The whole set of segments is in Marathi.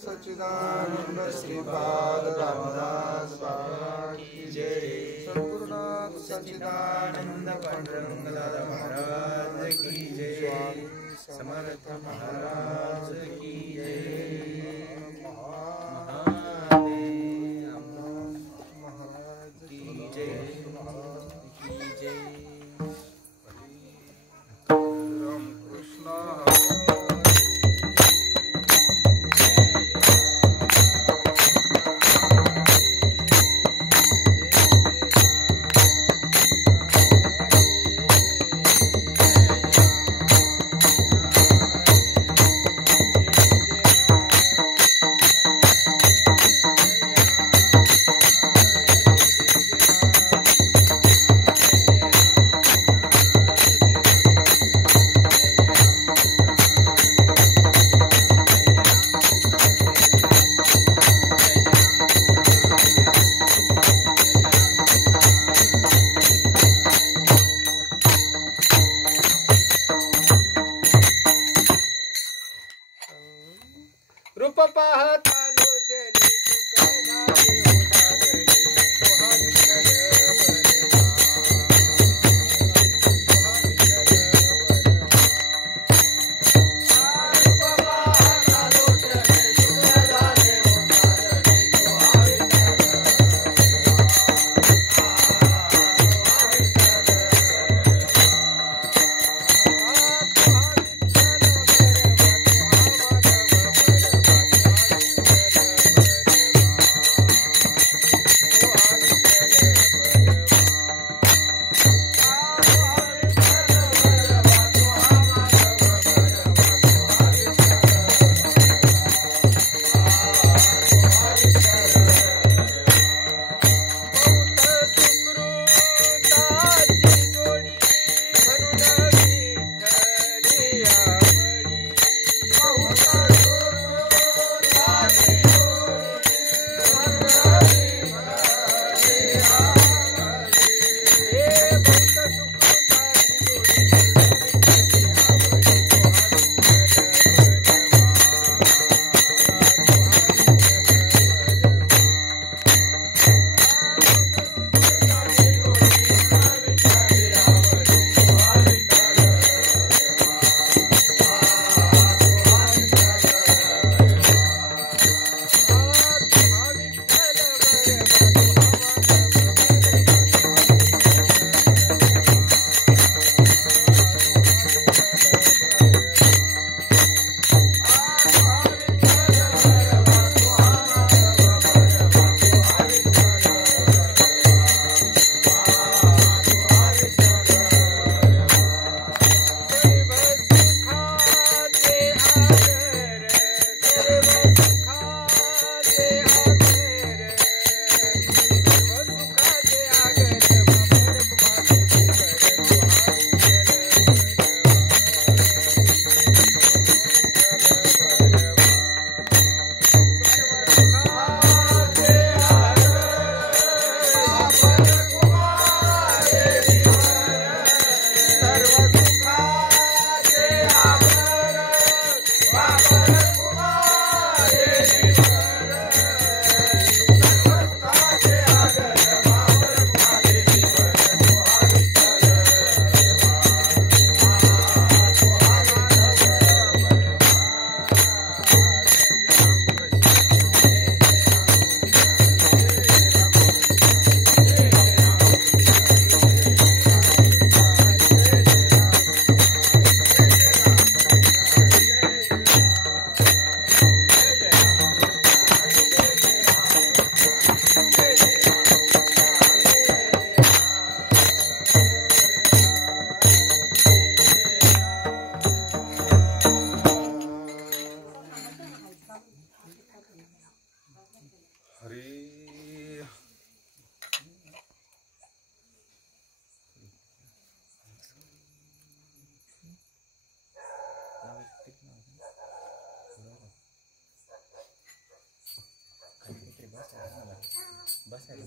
सच्चिदानंद श्रीपाद रामदास बाबा की जय। सद्गुरुनाथ सच्चिदानंद पांडुरंग दादा महाराज की जय। समर्थ महाराज की जय। महादेव महाराज की जय की जय। राम कृष्ण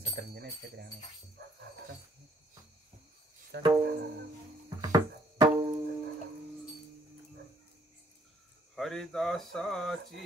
सतरंजन आहेत काहीतरी आणि हरिदासाची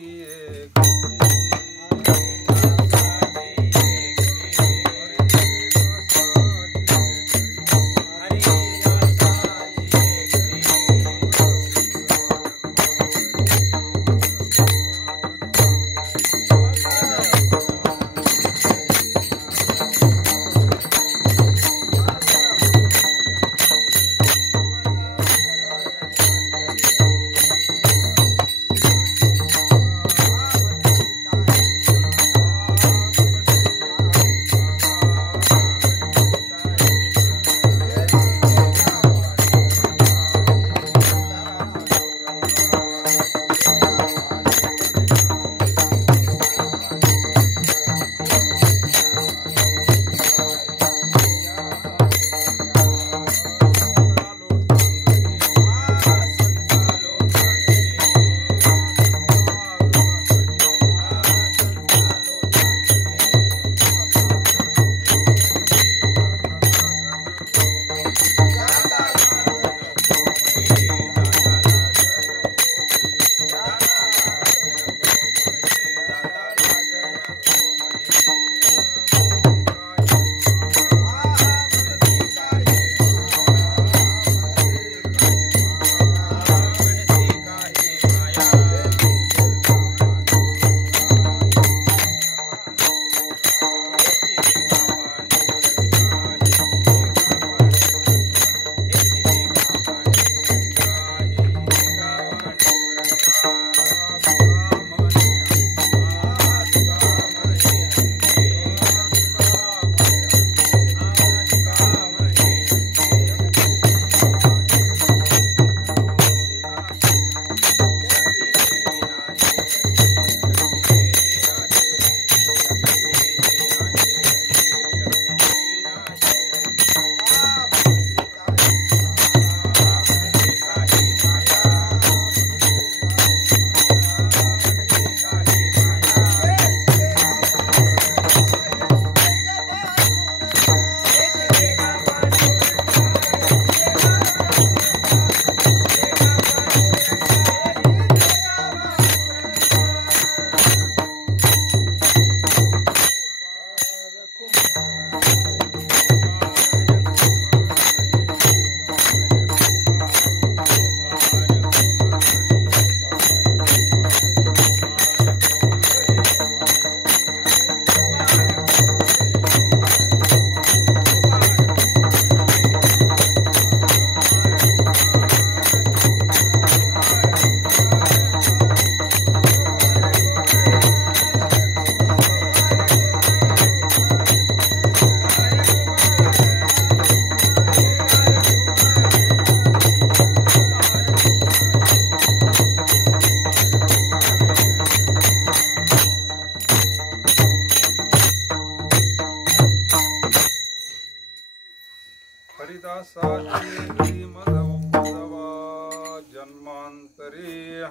हरिदासाची मधवा जन्मांतरी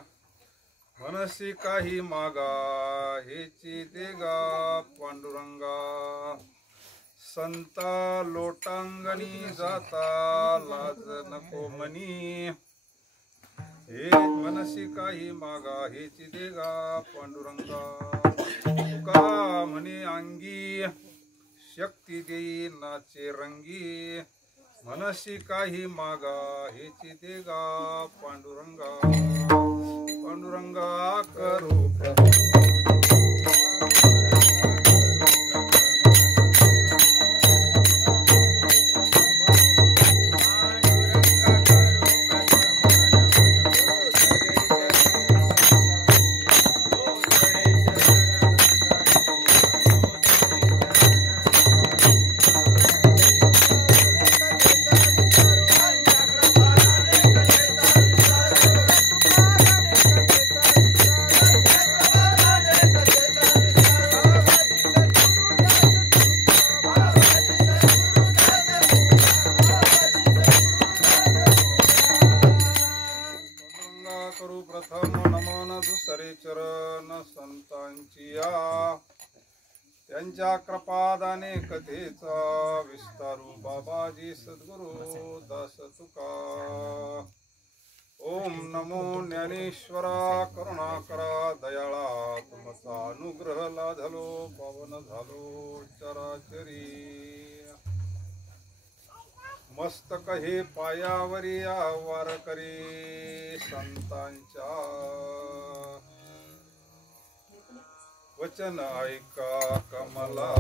मनसी काही मागा हेची देगा पांडुरंगा संता लोटांगणी जाता लाज नको मनी हे मनसी काही मागा हेची देगा पांडुरंगा तुका म्हणे अंगी शक्ती देई नाचे रंगी मनसी काही मागा हेची देगा पांडुरंगा पांडुरंगा करू त्यांच्या कृपादाने कथेचा विस्तारू बाबाजी सद्गुरु दास तुका। ओम नमो ज्ञानेश्वरा करुणाकरा दयाळा तुमचा अनुग्रह लाधलो पावन झालो चराचरी। मस्तक हे पायावरी वारकरी संतांच्या वचन ऐका कमला।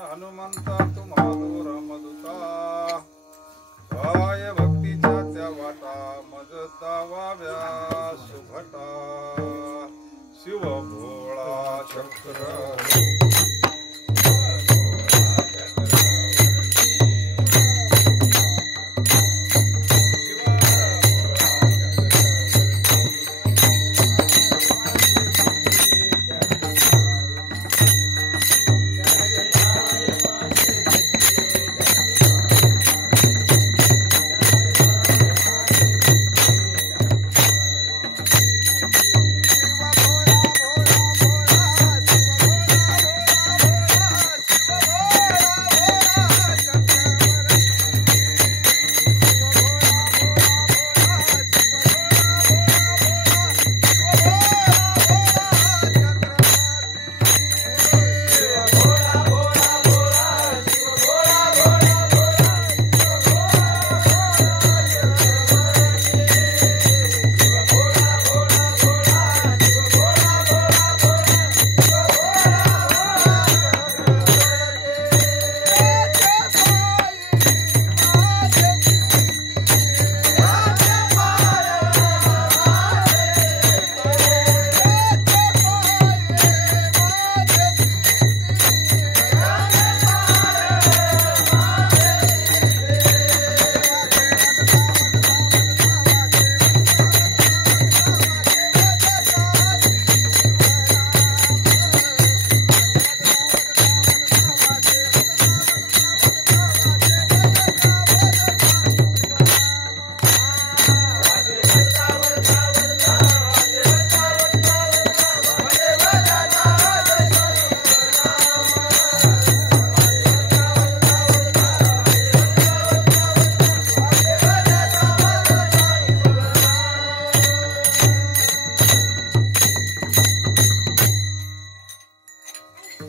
हनुमंता तुम्हालो रमदुता काय भक्तीच्या त्या वाटा मज दावाव्या सुभटा। शिव भोळा चक्र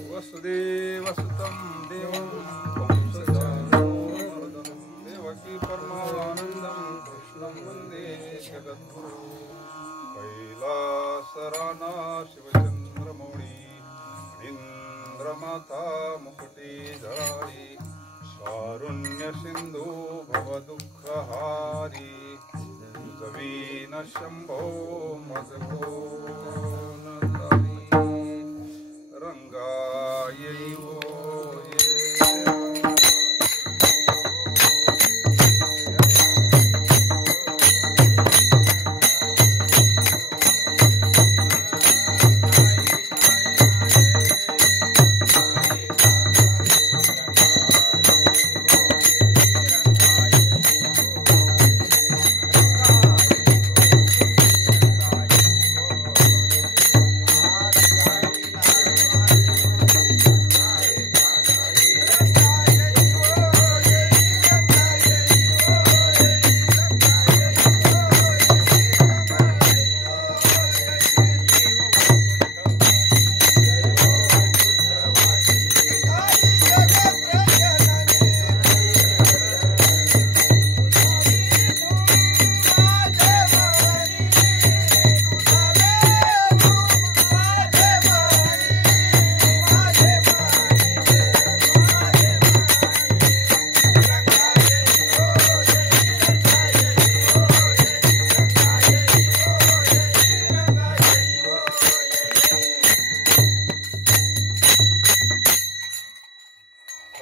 वसुदेवसुतं देवं देवकी परमानन्दं कृष्णं वन्दे जगद्गुरुं। कैलासराना शिवचन्द्रमौळी इंद्रमाता मुकुटी जळाळी कारुण्य सिंधू भवदुःखहारी जवीन शंभो मजको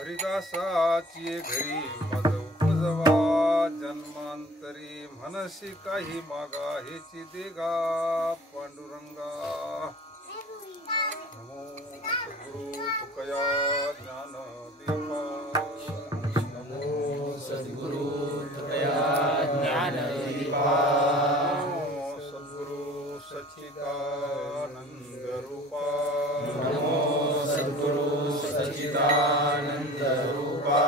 हरिदासाची घरी मज उपजवा जन्मांतरी मनसी काही मागा हेची देगा पांडुरंगा नमो सद्गुरु तुकया ज्ञान देवा नमो सद्गुरु तुकया ज्ञान देवा नमो सद्गुरु सच्चिदानंद रूपा नमो सद्गुरु सच्चिदानंद रूपा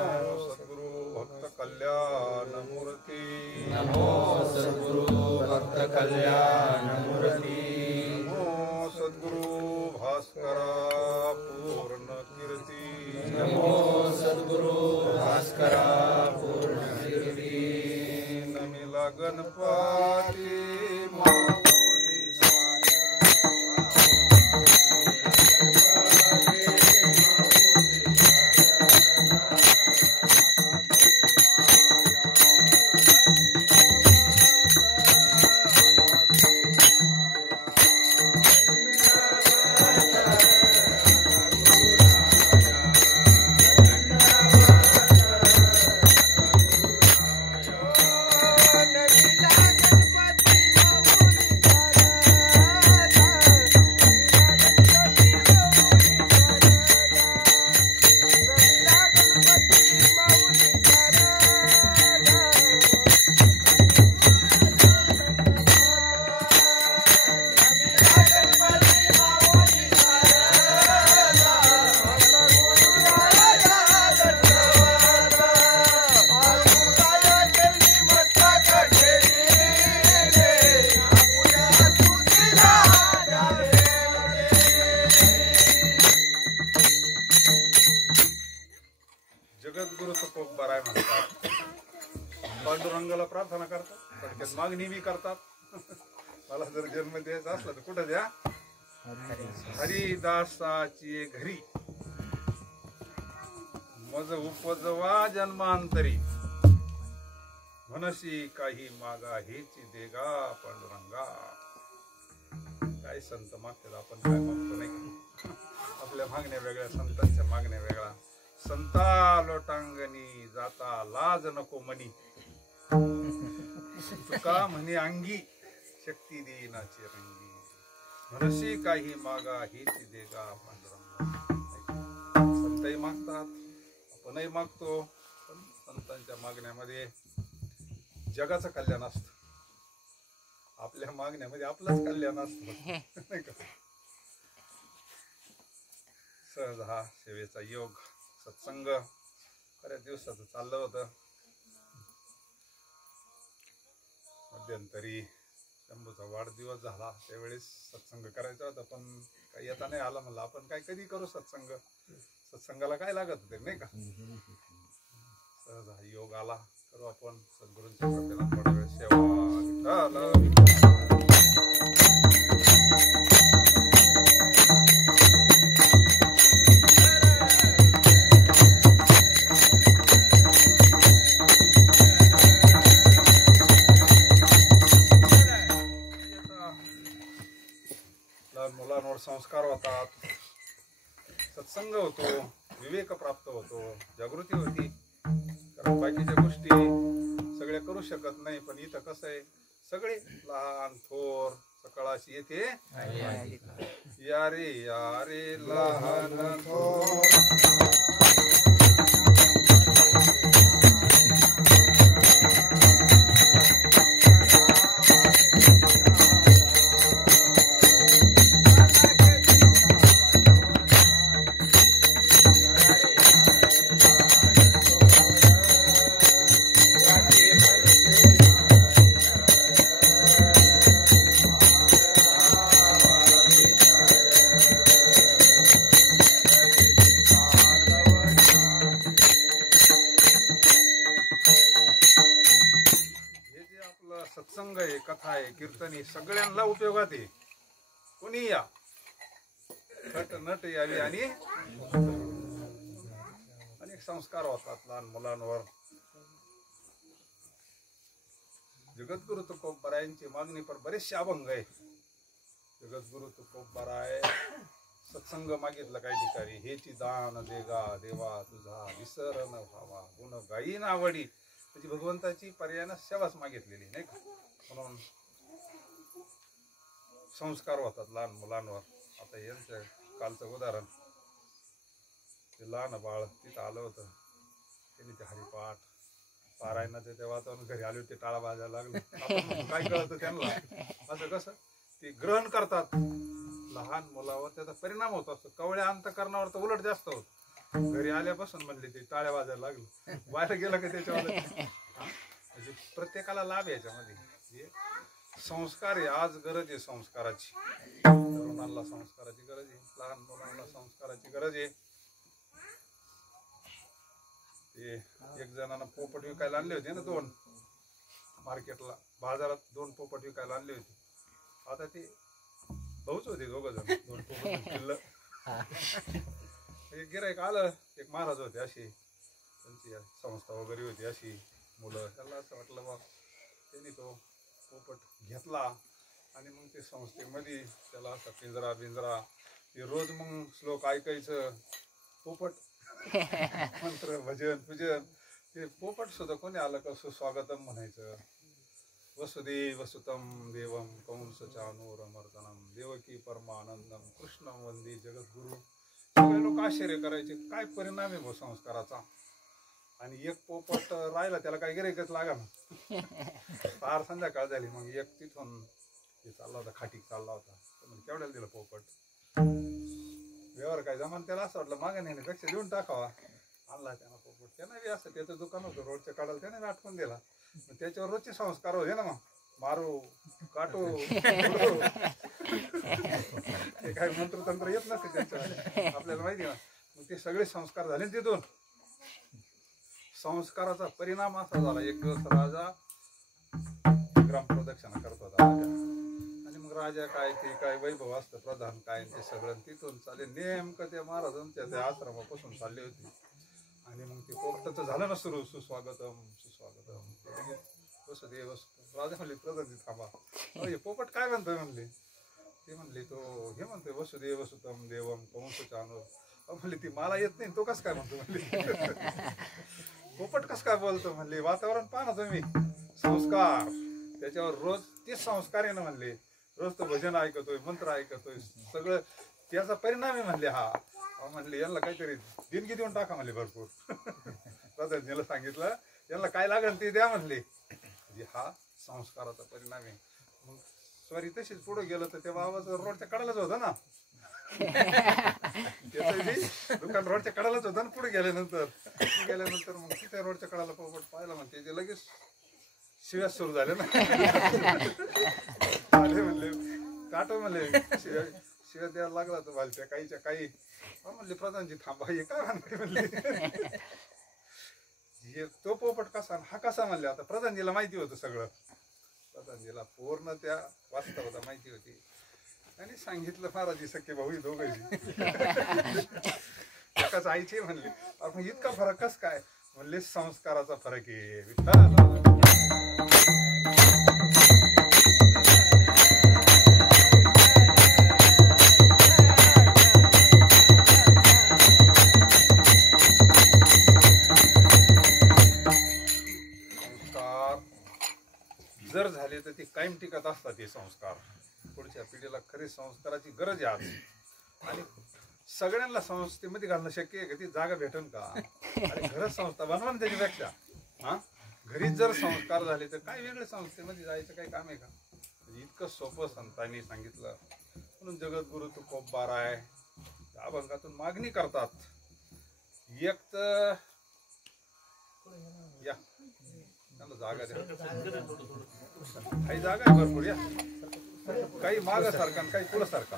नमो सद्गुरु भक्त कल्याण मूर्ती नमो सद्गुरु भक्त कल्याण मूर्ती नमो सद्गुरु भास्करा पूर्ण कीर्ती नमो सद्गुरु भास्करा पूर्ण कीर्ती नमिला गणपती माऊली जगद्गुरु तुकोब बराय म्हणतात. पांडुरंगाला प्रार्थना करतात, थोडक्यात मागणी बी करतात. मला जर जन्म द्यायचा असला तर कुठं द्या, हरिदासाची घरी मज उपजवा जन्मांतरी मनसी काही मागा हेची देगा पांडुरंगा. काय संत मागतात, आपण काय मागतो नाही. आपल्या मागण्या वेगळ्या, संतांच्या मागण्या वेगळ्या. संता लोटांगणी जाता लाज नको मनी तुका म्हणे अंगी शक्ती देईनाची रंगी मनसी काही मागा हेची देगा पांडुरंगा. संतही मागतात, आपणही मागतो, पण संतांच्या मागण्यामध्ये जगाचं कल्याण असतं, आपल्या मागण्यामध्ये आपलंच कल्याण असतं. नाही का? सहज हा सेवेचा योग सत्संग बऱ्याच दिवसाचं चाललं होतं. मध्यंतरी शंभूचा वाढदिवस झाला, त्यावेळेस सत्संग करायचा होता, पण काही येता नाही आला. म्हणलं आपण काय कधी करू सत्संग, सत्संगाला काय लागत होते नाही का. सहज हा योग आला, करू आपण सद्गुरूंच्या कृपेला थोडा वेळ सेवा. मुलांवर संस्कार होतात, सत्संग होतो, विवेक प्राप्त होतो, जागृती होती. कारण बाकीच्या गोष्टी सगळ्या करू शकत नाही, पण इथं कसं आहे, सगळे लहान थोर सकाळशी येते. या रे लहान थोर सत्संग आहे, कथा आहे, कीर्तन आहे, सगळ्यांना उपयोगात आहे. कोणी या, नट नट यावी आणि अनेक संस्कार होतात लहान मुलांवर. जगद्गुरु तुकोबरायांची मागणी पर बरेचसे अभंग आहे. जगद्गुरु तुकोबराय सत्संग मागितलं काही ठिकाणी, हेची दान देगा देवा तुझा विसर न व्हावा, गुण गायीन आवडी, म्हणजे भगवंताची पर्यायानं सेवाच मागितलेली नाही का. म्हणून संस्कार होतात लहान मुलांवर. आता यांचं कालचं उदाहरण, ते लहान बाळ तिथं आलं होतं, त्यांनी ते हरिपाठ पारायणाचं ते वातावरण, घरी आले होते टाळा वाजायला लागले. काय कळतं त्यांना, असं कसं ते ग्रहण करतात. लहान मुलावर त्याचा परिणाम होत असतो, कवळ्या अंतकरणावर तर उलट जास्त होत. घरी आल्यापासून म्हणले ते टाळ्या वाजायला लागले, बाहेर गेलं का त्याच्यावर. म्हणजे प्रत्येकाला लाभ याच्यामध्ये. संस्कार आहे, आज गरज आहे संस्काराची. तरुणांना संस्काराची गरज आहे, लहान मुलांना संस्काराची गरज आहे. ते एक जणांना पोपट विकायला आणले होते ना, 2 मार्केटला बाजारात 2 पोपट विकायला आणले होते. आता ते भाऊच होते, 2 जण, 2 पोपट किल्ल. एक गिराईक आलं, एक महाराज होते अशी, त्यांची संस्था वगैरे होती अशी मुलं. त्याला असं वाटलं बा, त्यांनी तो पोपट घेतला आणि मग ते संस्थेमध्ये त्याला असा पिंजरा बिंजरा, ते रोज मग श्लोक ऐकायचं, पोपट मंत्र भजन पूजन. ते पोपट सुद्धा कोणी आलं का सुस्वागतम म्हणायचं. वसुदेव वसुतम देवम कंस चानूरमर्दनम देवकी परमानंदम कृष्ण वंदे जगद्गुरु. सगळे लोक आश्चर्य करायचे, काय परिणाम आहे संस्काराचा. आणि एक पोपट राहिला, त्याला काय गिऱ्हाईकच लागा ना. फार संध्याकाळ झाली, मग एक तिथून हे चालला होता, खाटीक चालला होता. म्हणजे केवढ्याला दिलं पोपट, व्यवहार काय जमान. त्याला असं वाटलं मागे नेण्यापेक्षा देऊन टाकावा. आणला त्यानं पोपट. त्यानं बी असं, त्याचं दुकान होतं रोडच्या काढायला, त्याने आठवून दिला. त्याच्यावर रोजचे संस्कार होते ना, मग मारू काटू ते काही मंत्रतंत्र येत नसते त्यांच्या, आपल्याला माहिती ना. मग ते सगळे संस्कार झाले तिथून. संस्काराचा परिणाम असा झाला, एक दिवस राजा ग्रामप्रदक्षिणा करत होता आणि मग राजा काय ते काय वैभव असतं, प्रधान काय ते सगळं तिथून चाले. नेमकं त्या महाराजांच्या त्या आश्रमापासून चालले होते. आणि मग ते पोपटाचं झालं ना सुरू, सुस्वागतम सुस्वागतम वसुदेव वसुदेव. राजा म्हणले प्रधानजी थांबा, हे पोपट काय म्हणतोय म्हणले. ते म्हणले तो हे म्हणतोय वसुदेव वसुतम देवम कंस चानूर. म्हणले ती मला येत नाही, तो कस काय म्हणतो म्हणले. पोपट कस काय बोलतो म्हणले. वातावरण पाहा ना तुम्ही, संस्कार त्याच्यावर रोज तेच संस्कार आहे ना म्हणले. रोज तो भजन ऐकतोय, मंत्र ऐकतोय, सगळं त्याचा परिणाम आहे म्हणले. हा म्हणले यांना काहीतरी देणगी देऊन टाका म्हणले भरपूर. प्रधानजीला सांगितलं यांना काय लागेल ते द्या म्हणले. हा संस्काराचा परिणाम आहे. मग स्वारी तशीच पुढे गेलं तर त्या बाबाचं रोडच्या कडालाच होतं ना. दुकान रोडच्या कडालाच होतं ना. पुढे गेल्यानंतर मग तिथे रोडच्या कडाला पोपट पाहिला म्हणते, ते लगेच शिव्या सुरू झाले ना. म्हणले काटो म्हणले, शिव्या द्यायला लागला तो भालच्या काहीच्या काही. म्हणले प्रधानजी थांबा, हे काय म्हणते म्हणले. तो पोपट कसा हा कसा म्हणले. आता प्रधानजीला माहिती होतं सगळं. प्रधानजीला पूर्ण त्या वास्तवाला माहिती होती. आणि सांगितलं महाराजी सख्खे भाऊ दोघंही. एकाच आईची म्हणली. आपण इतका फरक कस काय म्हणले, संस्काराचा फरक आहे. जर झाले तर ते कायम टिकत असतात. हे संस्कार पुढच्या पिढीला खरी संस्काराची गरज आहे आज. आणि सगळ्यांना संस्थेमध्ये घालणं शक्य आहे का. ती जागा भेटन का. आणि घरच संस्था बनवा ना त्याच्यापेक्षा. हा घरीच जर संस्कार झाले तर काय वेगळ्या संस्थेमध्ये जायचं काही काम आहे का. इतकं सोपं संतांनी सांगितलं. म्हणून जगद्गुरु तुकोबाराय त्या अभंगातून मागणी करतात. एक तर या जागा द्या, काही जागा आहे भरपूर. या काही मागासारखा काही पुढसारखा,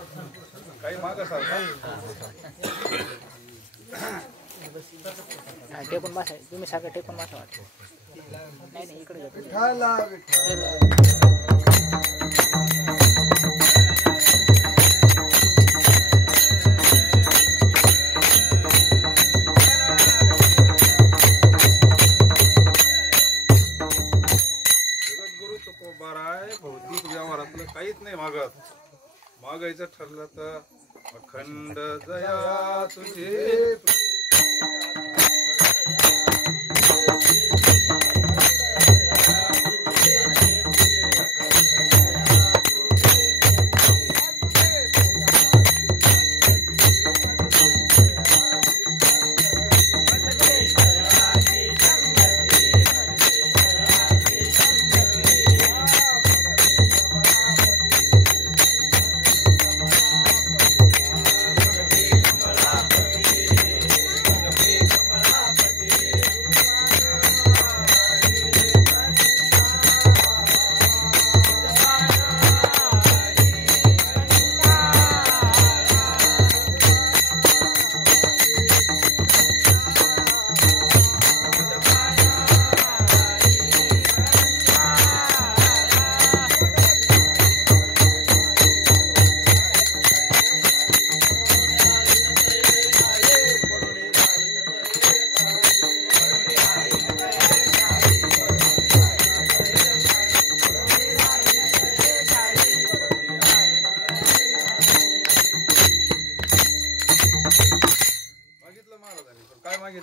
काही मागासारखा. टेकून बसा तुम्ही, सारखं टेकून बसा वाटतं. नाही नाही इकडे भौतिक व्यवहारातलं काहीच नाही मागत. मागायचं ठरलं तर अखंड जया तुझे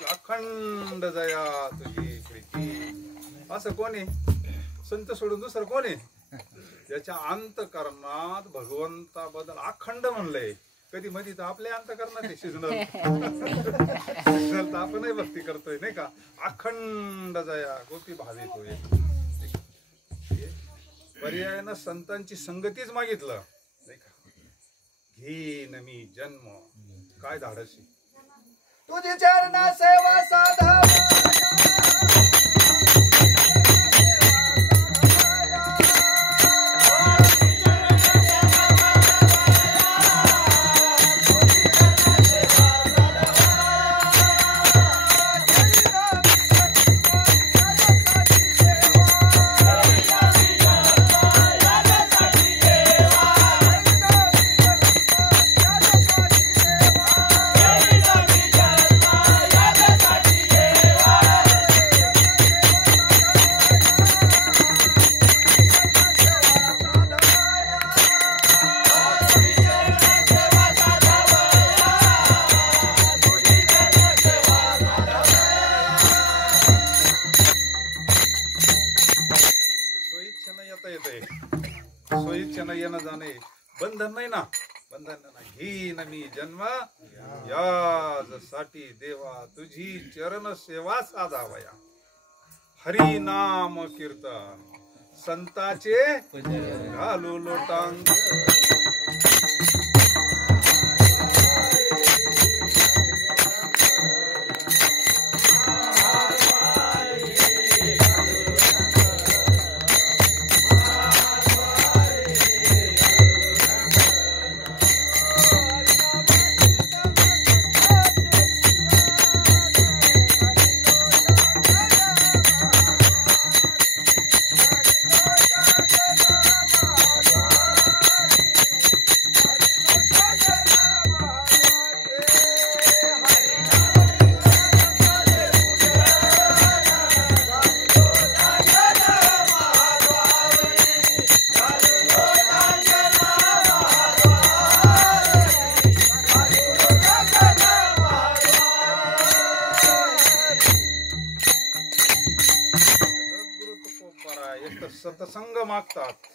अखंड जया तुझी प्रीती. असं कोणी संत सोडून दुसरं कोणी ज्याच्या अंतकरणात भगवंताबद्दल अखंड म्हणलंय. कधी मध्ये तर आपल्या अंतकरणात शिजनल तर आपणही भक्ती करतोय नाही का. अखंड जया गोपी भावित होय. पर्यायानं संतांची संगतीच मागितलं नाही का. घेईन मी जन्म काय धाडसी तुझी चरणा सेवा साधावा. सोयीच्छेनं येणं जाणे बंधन नाही ना. बंधन नाही. घेईन मी जन्म यासाठी देवा तुझी चरण सेवा साधावया. हरी नाम कीर्तन संताचे घालू लोटांग. सत्संग मागतात,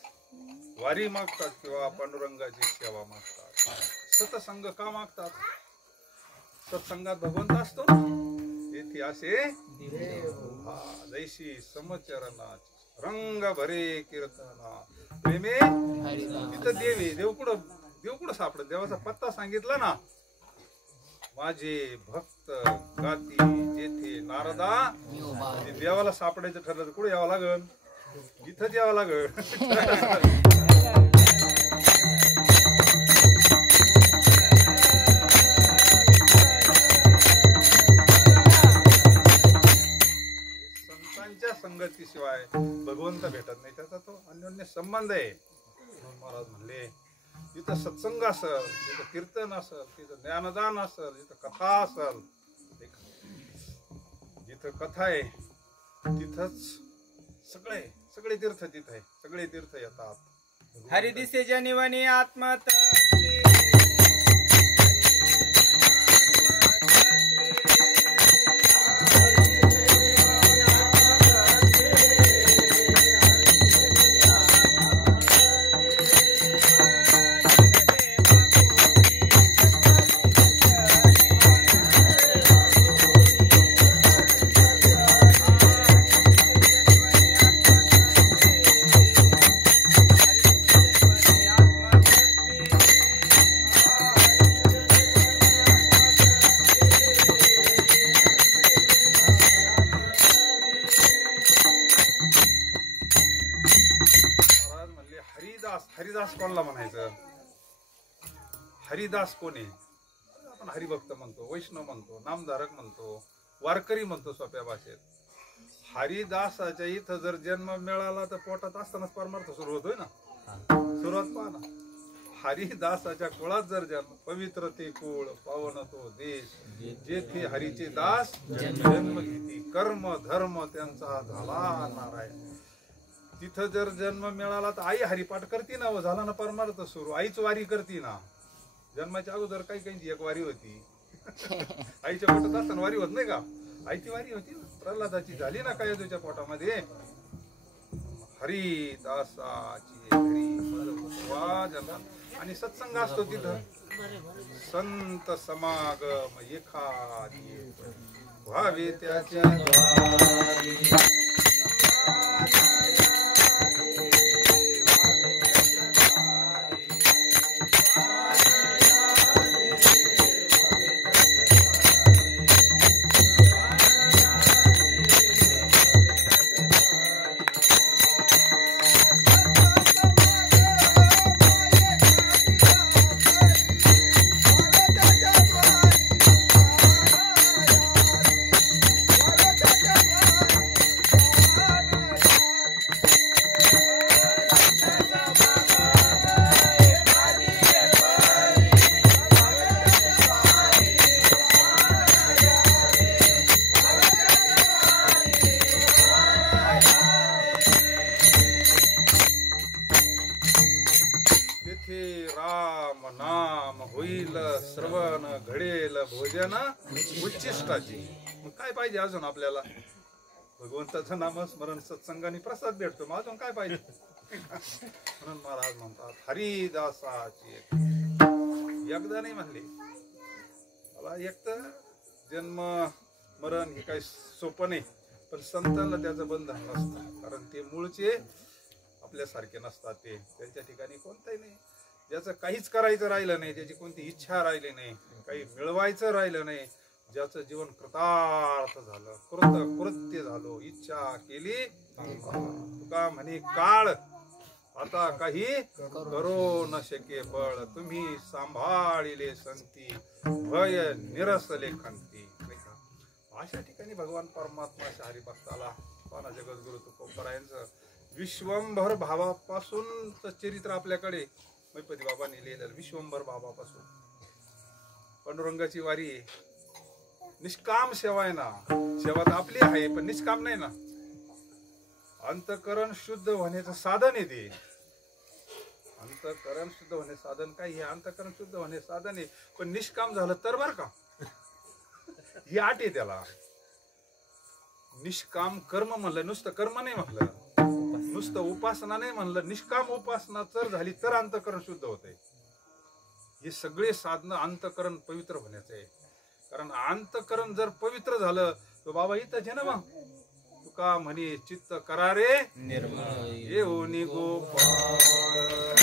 वारी मागतात किंवा पांडुरंगाची सेवा मागतात. सत्संग का मागतात. सत्संगात भगवंत असतो ना. येथे असे जैशी समचरणाची रंग भरे कीर्तना प्रेमे तिथं देव कुठं सापडत. देवाचा पत्ता सांगितला ना. माझे भक्त गाती जेथे नारदा. देवाला सापडायचं ठरलं तर कुठे यावं लागल. इथंच यावं लागल. संतांच्या संगतीशिवाय भगवंत भेटत नाही. त्याचा तो अन्योन्य संबंध आहे. महाराज म्हणले जिथं सत्संग असल, जिथं कीर्तन असल, तिथं ज्ञानदान असल, जिथं कथा असल, जिथं कथा आहे तिथंच सगळे तीर्थ तिथं आहे. सगळे तीर्थ येतात. हरिदिसे जनिवनी आत्मत हरिदास कोणाला म्हणायचं? हरिदास कोण आहे? आपण हरिभक्त म्हणतो, वैष्णव म्हणतो, नामधारक म्हणतो, वारकरी म्हणतो सोप्या भाषेत. हरिदासाच्या इथं जर जन्म मिळाला तर पोटात असतानाच परमार्थ सुरू होतोय ना. सुरुवात पहा ना. हरिदासाच्या कुळात जर जन्म, पवित्र ते कुळ, पावन तो देश, जेथे हरीचे दास जन्म घेती, कर्म धर्म त्यांचा झाला नारायण. तिथं जर जन्म मिळाला तर आई हरिपाठ करती ना, झाला ना परमार्थ सुरू. आईच वारी करती ना. जन्माच्या अगोदर काही काही एक वारी होती. आईच्या पोटात असताना वारी होत नाही का? आईची वारी होती ना. प्रल्हादाची झाली ना काय तुझ्या पोटामध्ये. हरिदासाची आणि सत्संग असतो तिथं. संत समागम एखादी व्हावे त्याच्या द्वारी. राम नाम होईल श्रवण घडेल भोजन उच्चिष्टाची. मग काय पाहिजे अजून आपल्याला? भगवंताचं नामस्मरण सत्संगाने प्रसाद भेटतो. मग अजून काय पाहिजे? म्हणून महाराज म्हणतात हरिदासाची. एकदा नाही म्हणले मला. एक तर जन्म मरण हे काही सोपं नाही, पण संतांना त्याचं बंधन नसतं. कारण ते मूळचे आपल्यासारखे नसतात. ते त्यांच्या ठिकाणी कोणताही नाही. ज्याचं काहीच करायचं राहिलं नाही, ज्याची कोणती इच्छा राहिली नाही, काही मिळवायचं राहिलं नाही, ज्याचं जीवन कृतार्थ झालं, कृत्य झालो, इच्छा केली. तुका म्हणे काळ आता काही करो न शके बळ, तुम्ही सांभाळिले संती भय निरसले खंती. अशा ठिकाणी भगवान परमात्मा हरिभक्ताला पाना जगद्गुरु तुकोबरायांचं विश्वंभर भावापासून चरित्र आपल्याकडे मैपती बाबांनी लिहिलेलं. विश्वंभर भावापासून पांडुरंगाची वारी आहे. निष्काम सेवा आहे ना. सेवा तर आपली आहे पण निष्काम नाही ना. अंतःकरण शुद्ध होण्याचं साधन आहे ते. अंतःकरण शुद्ध होणे साधन काय? हे अंतःकरण शुद्ध होणे साधन आहे, पण निष्काम झालं तर बर का. ही आट आहे त्याला. निष्काम कर्म म्हणलं, नुसतं कर्म नाही म्हणलं, नुसतं उपासना नाही म्हणलं, निष्काम उपासना जर झाली तर अंतःकरण शुद्ध होते. हे सगळे साधनं अंतःकरण पवित्र होण्याचं आहे. कारण अंतःकरण जर पवित्र झालं तर बाबा इथंच आहे ना. मग तुका म्हणे चित्त करारे निर्मळ येऊनी गोपाळ.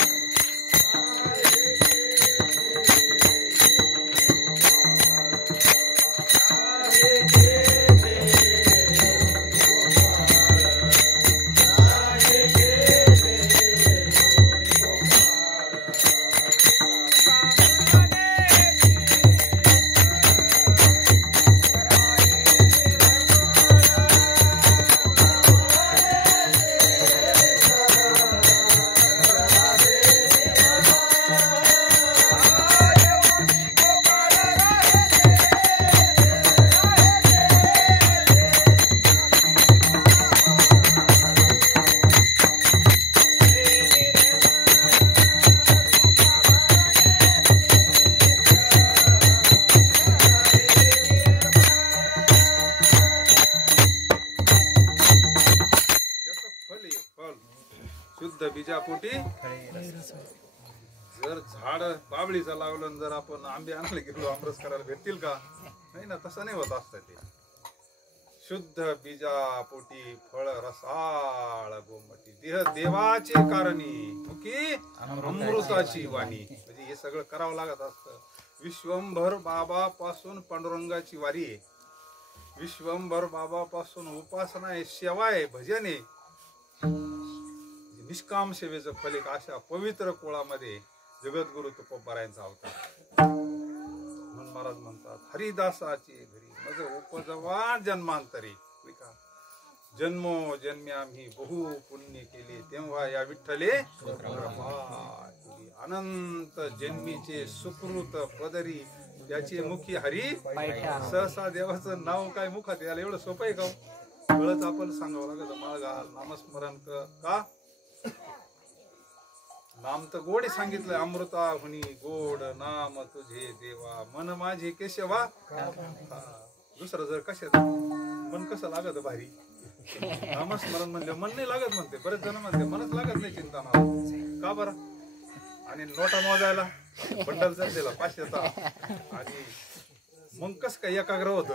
बीजापोटी जर झाड बाबळीचं लावलं, जर आपण आंबे आणले गेलो आमरस करायला भेटतील का? नाही ना. तसं नाही होत असतं ते. शुद्ध बीजापोटी फळ रसाळ गोमटी, देह देवाचे कारणी मुखी अमृताची वाणी. म्हणजे हे सगळं करावं लागत असतं. विश्वंभर बाबापासून पांडुरंगाची वारी आहे. विश्वंभर बाबापासून उपासना आहे, सेवा आहे, भजन आहे. निष्काम सेवेचं फलिक अशा पवित्र कुळामध्ये जगद्गुरु तुकोबारायांचा अवतार. म्हणून महाराज म्हणतात हरिदासाची घरी मज उपजवा जन्मांतरी. जन्मो जन्मी आम्ही बहु पुण्य केले तेव्हा या विठ्ठले कृपा केली. अनंत जन्मीचे सुकृत पदरी त्याचे मुखी हरी. सहसा देवाचं नाव काय मुखात याला एवढं सोपं आहे का? कळत आपण सांगावं लागत. माळघाल नामस्मरण का नाम तर गोड सांगितलंय. अमृता हुनी गोड नाम तुझे देवा मन माझे केशवा. दुसरं जर कशात मन कसं लागत भारी. नामस्मरण म्हणले मन नाही लागत म्हणते. बरेच जण म्हणते मनच लागत नाही चिंता नाव का बरं. आणि नोटा मोजायला बंडल जर दिला 500चा आणि मग कस काय एकाग्र होत.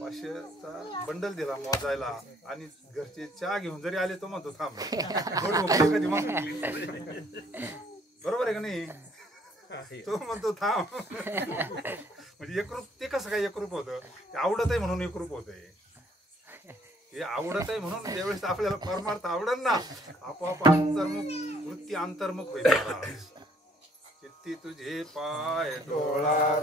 500चा बंडल दिला मोजायला आणि घरचे चहा घेऊन जरी आले तो म्हणतो थांब कधी बरोबर आहे का नाही. तो म्हणतो थांब म्हणजे एकरूप. ते कसं काय एकरूप होतं. ते आवडत आहे म्हणून एकरूप होतंय. हे आवडत आहे म्हणून ज्यावेळेस आपल्याला परमार्थ आवडत ना आपोआप अंतर्मुख वृत्ती अंतर्मुख होईल. चित्ती तुझे पाय डोळा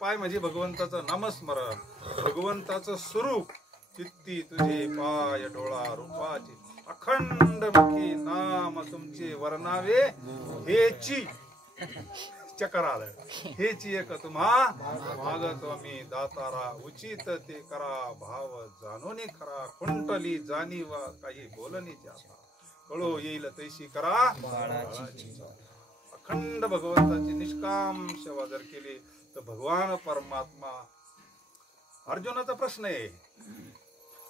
पाय म्हणजे भगवंताचं नामस्मरण. भगवंताचं स्वरूप चित्ती तुझे पाय डोळा रूपाचे अखंड मुखी नाम तुमचे वर्णावे हेची चक्कर आलं. हेची एक तुम्हा मागतो मी दातारा उचित ते करा भाव जाणून खरा. कुंटली जाणीवा काही बोलणी जाता कळो येईल तैशी करा. अखंड भगवंताची निष्काम सेवा जर केली तर भगवान परमात्मा. अर्जुनाचा प्रश्न आहे.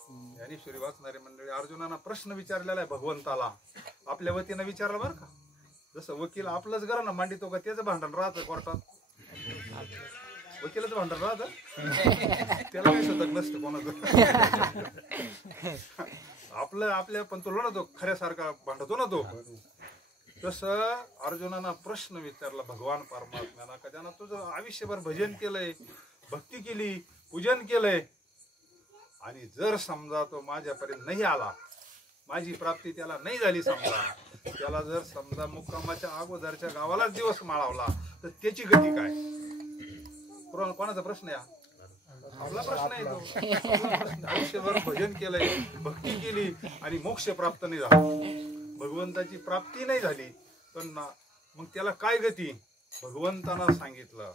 ज्ञानेश्वरी वाचणारी मंडळी अर्जुनाला प्रश्न विचारलेला आहे भगवंताला. आपल्या वतीनं विचारला बरं का. जसं वकील आपलंच घर ना मांडितो का त्याचं भांडण राहतं कोर्टात. वकिलाचं भांडण राहतं त्याला काही सतत नसतं कोणाचं. आपलं आपल्या पण तो लढतो खऱ्यासारखा भांडतो ना तो. तसं अर्जुनानं प्रश्न विचारला भगवान परमात्म्याला का त्यानं तुझं आयुष्यभर भजन केलंय भक्ती केली पूजन केलंय आणि जर समजा तो माझ्यापर्यंत नाही आला माझी प्राप्ती त्याला नाही झाली समजा त्याला जर समजा मुक्कामाच्या अगोदरच्या गावालाच दिवस माळावला तर त्याची गती काय. कोणाचा प्रश्न आहे आपला प्रश्न आहे तो. आयुष्यभर भजन केलंय भक्ती केली आणि मोक्ष प्राप्त नाही झाला भगवंताची प्राप्ती नाही झाली पण मग त्याला काय गती. भगवंतानं सांगितलं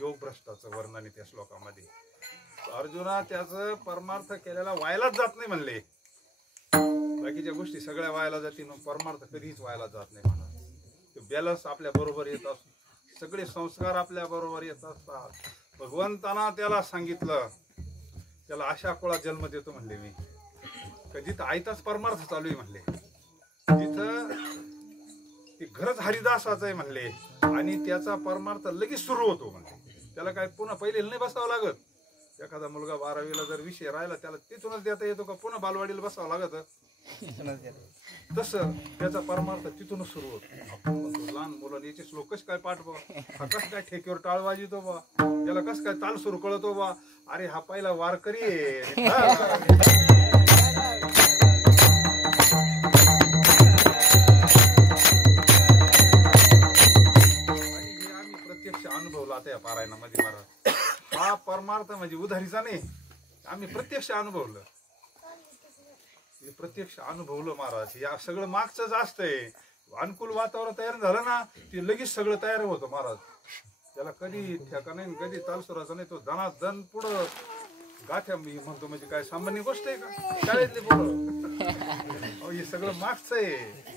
योग भ्रष्टाचं वर्णन आहे त्या श्लोकामध्ये. अर्जुना त्याचं परमार्थ केलेला व्हायलाच जात नाही म्हणले. बाकीच्या गोष्टी सगळ्या व्हायला जातील मग परमार्थ कधीच व्हायला जात नाही म्हणा. बॅलन्स आपल्या बरोबर येत असतो सगळे संस्कार आपल्या बरोबर येत असतात. भगवंताना त्याला सांगितलं त्याला अशा कुळात जन्म देतो म्हणले मी कधी तर आयताच परमार्थ चालू आहे म्हणले. तिथं ते घरच हरिदासाचं आहे म्हणले आणि त्याचा परमार्थ लगेच सुरू होतो म्हणले. त्याला काय पुन्हा पहिले नाही बसावं लागत. एखादा मुलगा 12वीला जर विषय राहिला त्याला तिथूनच देता येतो का पुन्हा बालवाडीला बसावं लागत. तसं त्याचा परमार्थ तिथूनच सुरू होतो. लहान मुलं याचे श्लोक कस काय पाठ बा हा कस काय ठेकीवर टाळ वाजवतो बा त्याला कस काय ताल सुरू कळतो बा. अरे हा पहिला वारकरी आहे. अनुभवला त्या पारायणामध्ये महाराज हा परमार्थ म्हणजे उधारीचा नाही आम्ही प्रत्यक्ष अनुभवलं. प्रत्यक्ष अनुभवलं महाराज. या सगळं मागचंच असतंय. अनुकूल वातावरण तयार झालं ना ते लगेच सगळं तयार होतं महाराज. त्याला कधी ठेका नाही कधी तालसुराचा नाही. तो दनादन पुढं गाठ्या मी म्हणतो म्हणजे काय सामान्य गोष्ट आहे का शाळेतली पुढं हे सगळं मागचं आहे.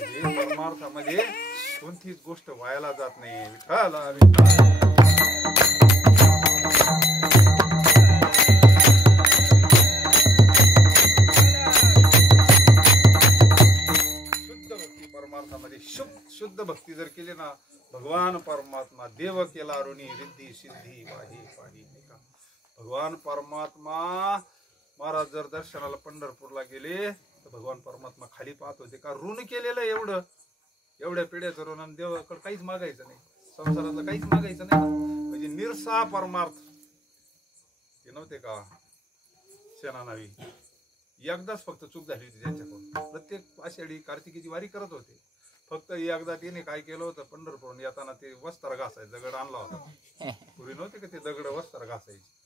म्हणजे परमार्थामध्ये कोणतीच गोष्ट वायाला जात नाही. विठ्ठल विठ्ठल. शुद्ध भक्ती जर केली ना, भगवान परमात्मा देव केला ऋणी रिद्धी सिद्धी वाही पाही. भगवान परमात्मा महाराज जर दर्शनाला पंढरपूरला गेले तर भगवान परमात्मा खाली पाहत होते का ऋण केलेलं एवढ्या पिढ्याचं ऋण, आणि देवाकडे काहीच मागायचं नाही, संसारातलं काहीच मागायचं नाही. म्हणजे निरसा परमार्थ हे नव्हते का सेनानावी. एकदाच फक्त चूक झाली होती त्यांच्याकडून. प्रत्येक आषाढी कार्तिकीची वारी करत होते, फक्त एकदा तिने काय केलं होतं, पंढरपूरून येताना ते वस्तारा घासायचा दगड आणला होता. पूर्वी नव्हते का ते दगड वस्तारा घासायचे,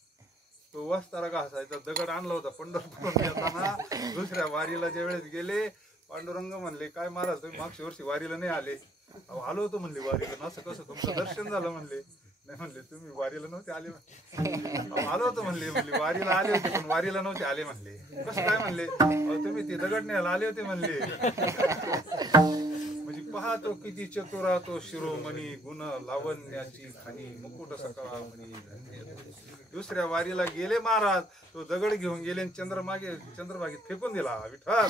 तो वस्तारा घासायचा दगड आणला होता पंढरपूरून येताना. दुसऱ्या वारीला ज्या वेळेस गेले, पांडुरंग म्हणले काय महाराज तुम्ही मागच्या वर्षी वारीला नाही आले? आलो होतो म्हणले वारीला. असं कसं तुमचं दर्शन झालं म्हणले? नाही म्हणले तुम्ही वारीला नव्हते आले. आलो होतो म्हणले वारीला आले होते पण वारीला नव्हते आले म्हणले. कसं काय म्हणले? तुम्ही ते दगड न्यायला आले होते म्हणले. म्हणजे पाहतो किती चतुरा तो शिरोमणी, गुण लावण्याची खाणी, मुकुट सकाळमणी धन्य. दुसऱ्या वारीला गेले महाराज, तो दगड घेऊन गेले आणि चंद्रभागेत फेकून दिला. विठ्ठल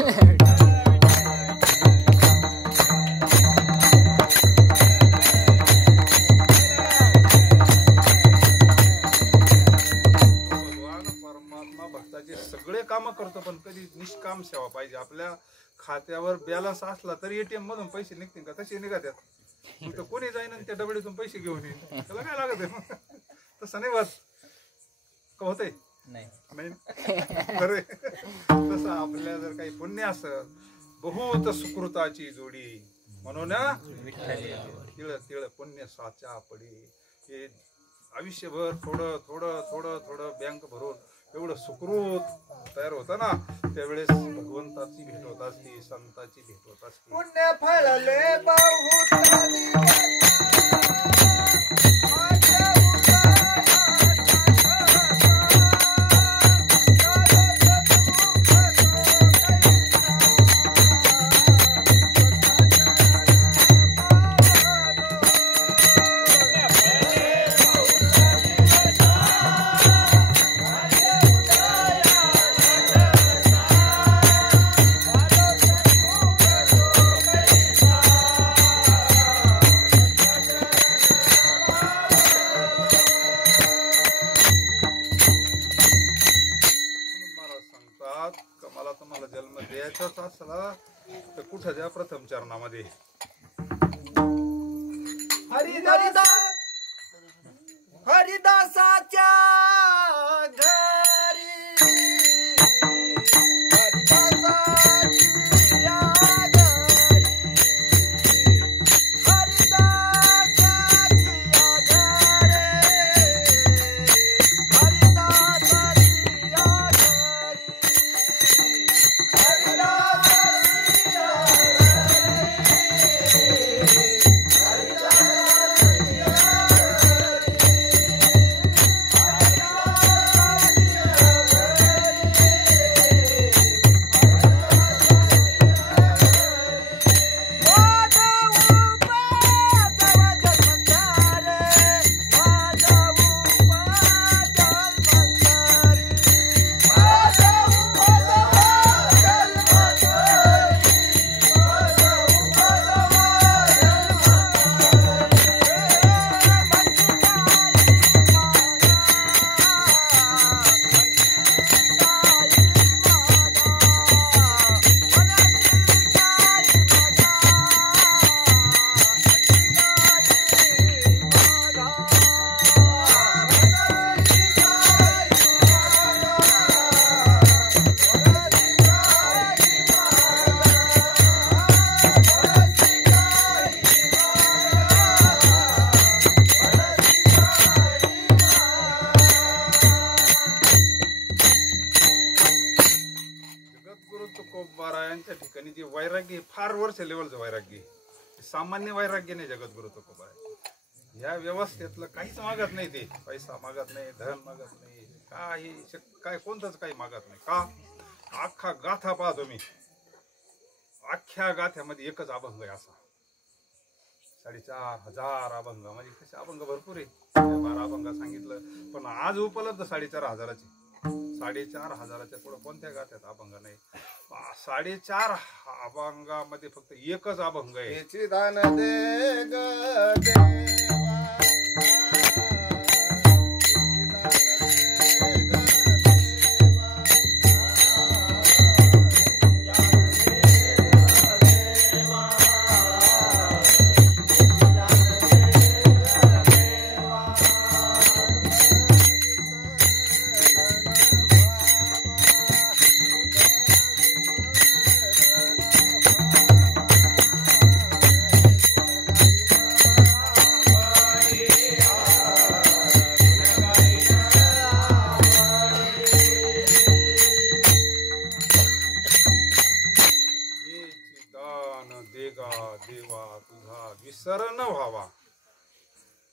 सगळे काम करतो, पण कधी निष्काम सेवा पाहिजे. आपल्या खात्यावर बॅलन्स असला तरी एटीएम मधून पैसे निघतील का? तसे निघतात. तर कोणी जाईन आणि त्या डबडीतून पैसे घेऊन येईल, त्याला काय लागत आहे? तसं नाही वाच का होतंय? नाही बरे. तसं आपल्या जर काही पुण्य असत, बहुत सुकृताची जोडी म्हणून तिळ तिळ पुण्य साचा पडी. हे आयुष्यभर थोडं थोडं थोडं थोडं बँक भरून एवढं सुकृत तयार होतं ना, त्यावेळेस भगवंताची भेट होत असती, संताची भेट होत असती. पुण्य फळले असला तर कुठं द्या प्रथम चरणामध्ये. हरिदासाच्या घरी वैराग्य फार वर्ष लेवलचं वैराग्य, सामान्य वैराग्य नाही. जगद्गुरु तुकोबा ह्या व्यवस्थेतलं काहीच मागत नाही. ते पैसा मागत नाही, धन मागत नाही, काही काय कोणतंच काही मागत नाही. का अख्खा गाथा पाहतो मी, अख्ख्या गाथ्यामध्ये एकच अभंग आहे असा. 4,500 अभंग म्हणजे कसे अभंग भरपूर आहे. 12 अभंग सांगितलं पण आज उपलब्ध 4,500चे. 4,500च्या पुढे कोणत्या गाथ्यात अभंग नाही. 4,500 अभंगामध्ये फक्त एकच अभंग आहे. याची दान दे ग देवा. विसर न व्हावा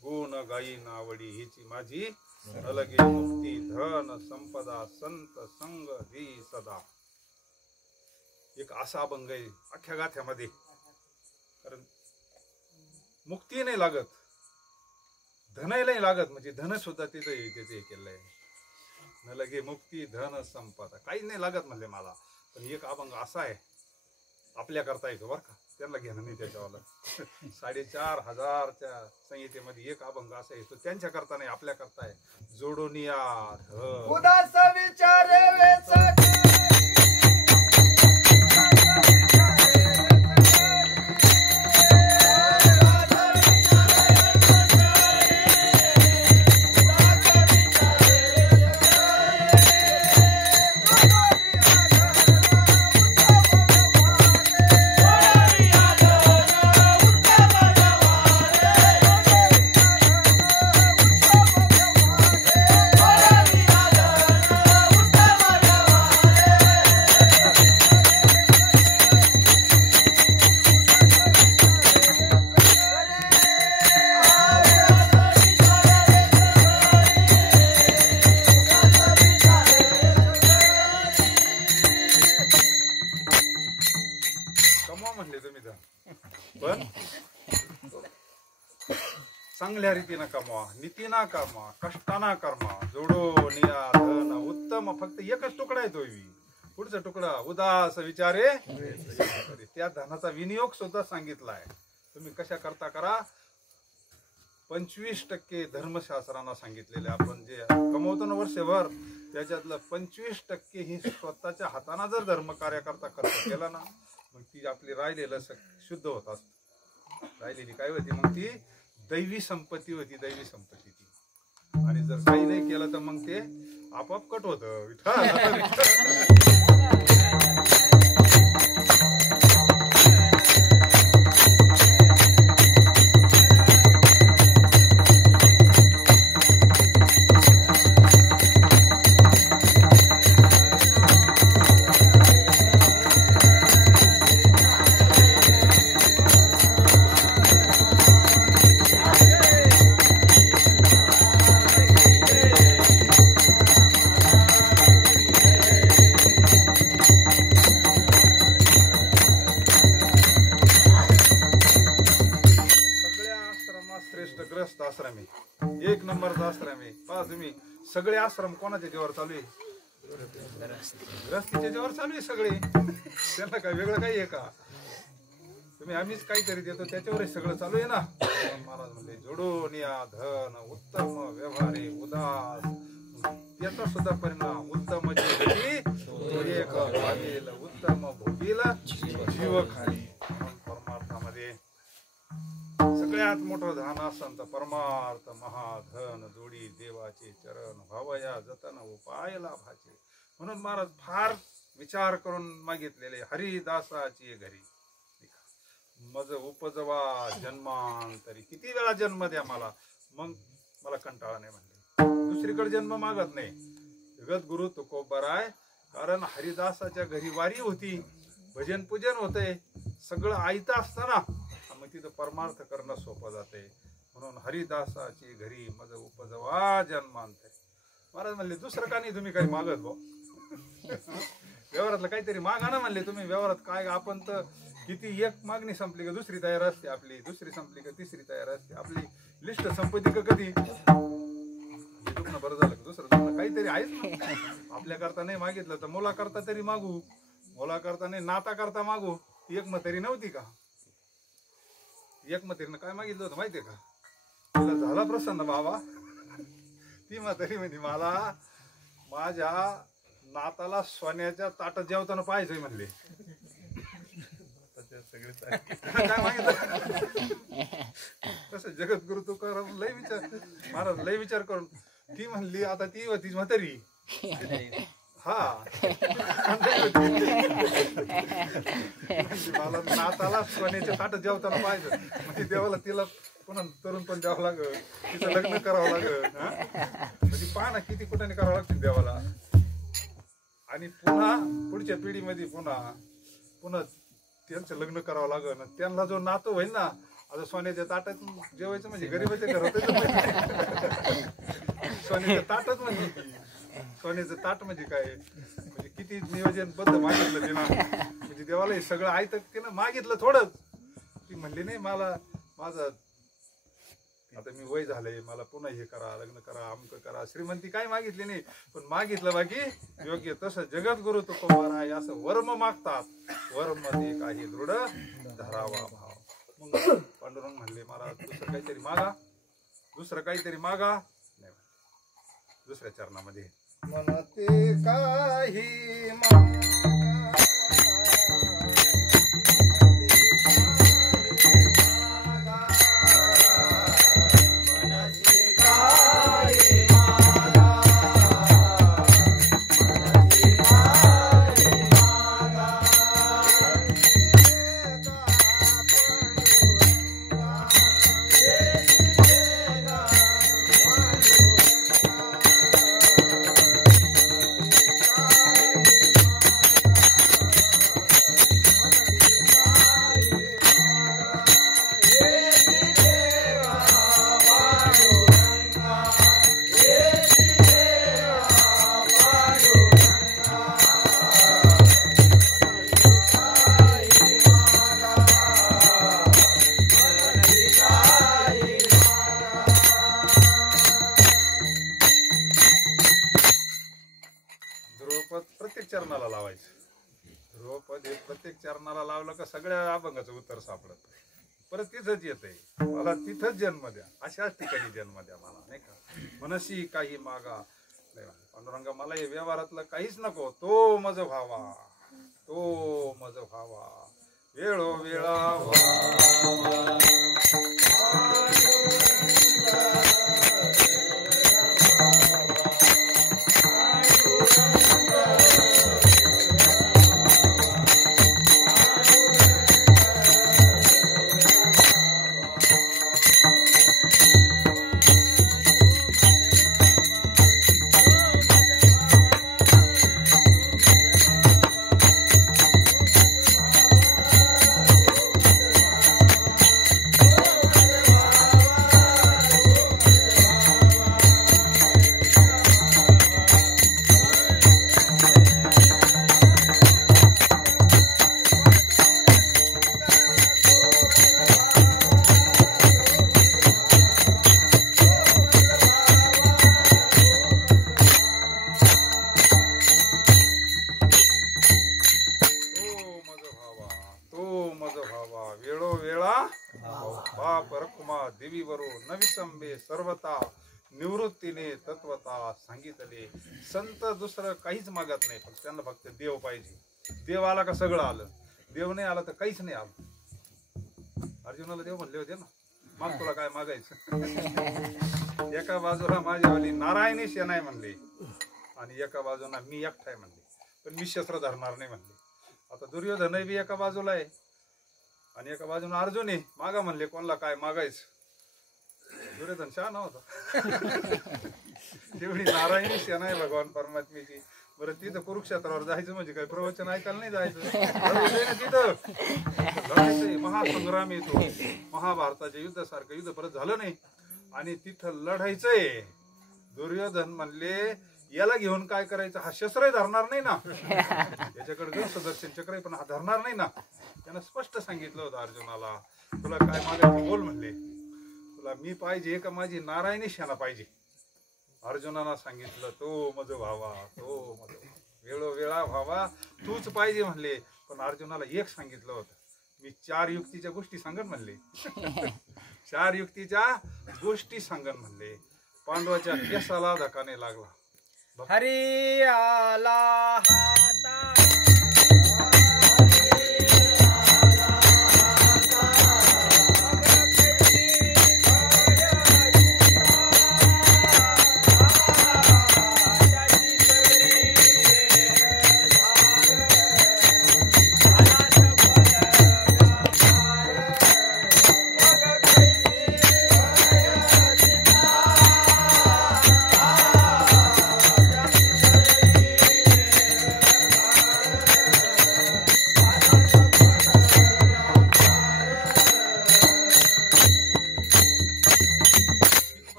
गुण गाई नावडी हिची माझी अलगे मुक्ती धन संपदा संत संग धी सदा. एक असा अभंग आहे अख्ख्या गाथ्यामध्ये. कारण मुक्ती नाही लागत, धनही नाही लागत, म्हणजे धन सुद्धा तिथे त्याचे केलंय आहे. न लगे मुक्ती धन संपदा काही नाही लागत म्हणजे मला. पण एक अभंग असा आहे आपल्या करता येतो बरं का, त्यांना घेणं नाही त्याच्यावाला. 4,500च्या संहितेमध्ये एक अभंग असा येतो त्यांच्या करता नाही आपल्या करता आहे. जोडून या उदास विचारे पण चांगल्या रीतीनं कमवा, नीतीना कमवा, कष्टाना कर्मा. जोडो निया धन उत्तम. फक्त एकच तुकडा आहे तो. पुढचा तुकडा उदास विचारे. त्या धनाचा विनियोग सुद्धा सांगितला आहे. तुम्ही कशा करता करा. 25% धर्मशास्त्रांना सांगितलेले. आपण जे कमवतो ना वर्षभर त्याच्यातलं 25% ही स्वतःच्या हाताने जर धर्म कार्य करता खर्च केला ना मग ती आपली राहिलेलं शुद्ध होत असत. राहिलेली काय होती मग ती दैवी संपत्ती होती. दैवी संपत्ती ती. आणि जर काही नाही केलं तर मग ते आपोआप कट होत. ग्रस्त आश्रम आहे. 1 नंबरचा आश्रम आहे. पहा तुम्ही सगळे आश्रम कोणाच्या जीवावर चालू आहे. ग्रस्तीच्या जीवावर चालू आहे सगळे. त्यांना काय वेगळं काही आहे का. तुम्ही आम्हीच काहीतरी देतो त्याच्यावर सगळं चालू आहे ना. महाराज म्हणले जोडून या धन उत्तम व्यवहारे उदास. याचा सुद्धा परिणाम उत्तम उत्तम भोगील जीव खाली. परमार्थामध्ये सगळ्यात मोठं धन असंत परमार्थ महाधन जोडी देवाचे चरण व्हावया जतन उपाय लाभाचे. म्हणून महाराज फार विचार करून मागितलेले हरिदासाची घरी मज उपजवा जन्मांतरी. किती वेळा जन्म द्या मला मग मला कंटाळा नाही म्हणले. दुसरीकडे जन्म मागत नाही. जगत गुरु तुकोबराय. कारण हरिदासाच्या घरी वारी होती, भजन पूजन होते, सगळं आयतं असताना मग तिथं परमार्थ करणं सोपं जाते. म्हणून हरिदासाची घरी मज उपजवा जन्मांतरी. महाराज म्हणले दुसरं का नाही तुम्ही काही मागत भाऊ. व्यवहारातलं काहीतरी मागा ना म्हणले तुम्ही. व्यवहारात काय आपण तर किती एक मागणी संपली का दुसरी तयार असते आपली, दुसरी संपली का तिसरी तयार असते आपली. लिस्ट संपत्ती का कधी दुखणं बरं झालं का दुसरं दुखणं काहीतरी आहेच ना. आपल्या करता नाही मागितलं तर मुला करता तरी मागू, मुला करता नाही नाता करता मागू. ती एक म्हातारी नव्हती का, एक म्हातारीनं काय मागितलं होतं माहितीये का, तिला झाला प्रसन्न बाबा. ती म्हातारी म्हणजे मला माझ्या नाताला सोन्याच्या ताटात जेवताना पाहायचंय म्हणले. काय मागितलं कसं जगद्गुरु तुकाराम लय विचार महाराज लय विचार करून. ती म्हणली आता ती होती म्हातारी हा मला नाताला सोन्याच्या ताटात जेवताना पाहिजे म्हणजे देवाला तिला पुन्हा तरुण पण द्यावं लागल, तिचं लग्न करावं लागल. म्हणजे पहा ना किती कुठाने करावं लागतील देवाला. आणि पुन्हा पुढच्या पिढीमध्ये पुन्हा त्यांचं लग्न करावं लागल. त्यांना जो नातू होईल ना आता सोन्याच्या ताटात जेवायचं म्हणजे गरीबाच्या घरात सोन्याच्या ताटात म्हणजे सोन्याचं ताट म्हणजे काय म्हणजे किती नियोजनबद्ध मागितलं तिनं. म्हणजे देवाला हे सगळं आहे तर तिनं मागितलं थोडंच. ती म्हणली नाही मला माझं आता मी वय झालंय मला पुन्हा हे करा लग्न करा अमक करा. श्रीमंती काय मागितली नाही पण मागितलं बाकी योग्य तसं जगद्गुरु तुकोबार आहे असं वर्म मागतात. वर्म मध्ये काही दृढ धरावा भाव. मग पांडुरंग म्हणले मला दुसरं काहीतरी मागा, दुसरं काहीतरी मागा. नाही दुसऱ्या चरणामध्ये म्हणते काही मागा प्रत्येक चरणाला लावायचं. ध्रुवपद हे प्रत्येक चरणाला लावलं का सगळ्या अभंगाचं उत्तर सापडत. परत तिथंच येतंय मला तिथंच जन्म द्या, अशाच ठिकाणी जन्म द्या मला नाही का. मनसी काही मागा. पांडुरंगा मला हे व्यवहारातलं काहीच नको, तो मज व्हावा, तो मज व्हावा वेळोवेळा. सर्वता निवृत्तीने तत्वता सांगितले. संत दुसरं काहीच मागत नाही पण त्यांना फक्त देव पाहिजे. देव आला का सगळं आलं, देव नाही आला तर काहीच नाही आलं. अर्जुनाला देव म्हणले होते ना मग तुला काय मागायचं. एका बाजूला माझ्यावाली नारायणी सेना आहे म्हणले आणि एका बाजूला मी एकटाय म्हणले पण मी शस्त्र धरणार नाही म्हणले. आता दुर्योधन बी एका बाजूला आहे आणि एका बाजूला अर्जुन आहे. मागा म्हणले कोणाला काय मागायचं. दुर्योधन शहाणा होता. तेवढी नारायणी सेना आहे भगवान परमात्म्याची. बरं तिथं कुरुक्षेत्रावर जायचं म्हणजे काय प्रवचन ऐकायला नाही जायचं. तिथं लढायचंय, महासंग्राम येतो. महाभारताच्या युद्धासारखं युद्ध परत झालं नाही आणि तिथं लढायचंय. दुर्योधन म्हणले याला घेऊन काय करायचं, हा शस्त्रही धरणार नाही ना, याच्याकडे जर सुदर्शन चक्र आहे पण हा धरणार नाही ना. त्यानं स्पष्ट सांगितलं होतं अर्जुनाला, तुला काय मागायचं बोल म्हणले, तुला मी पाहिजे का माझी नारायणी सेना पाहिजे. अर्जुनाला सांगितलं तो मज व्हावा, तो मज वेळोवेळा व्हावा, तूच पाहिजे म्हणले. पण अर्जुनाला एक सांगितलं होतं, मी 4 युक्तीच्या गोष्टी सांगन म्हणले. 4 युक्तीच्या गोष्टी सांगन म्हणले. पांडवाच्या केसाला धक्काने लागला. हरी आला हाता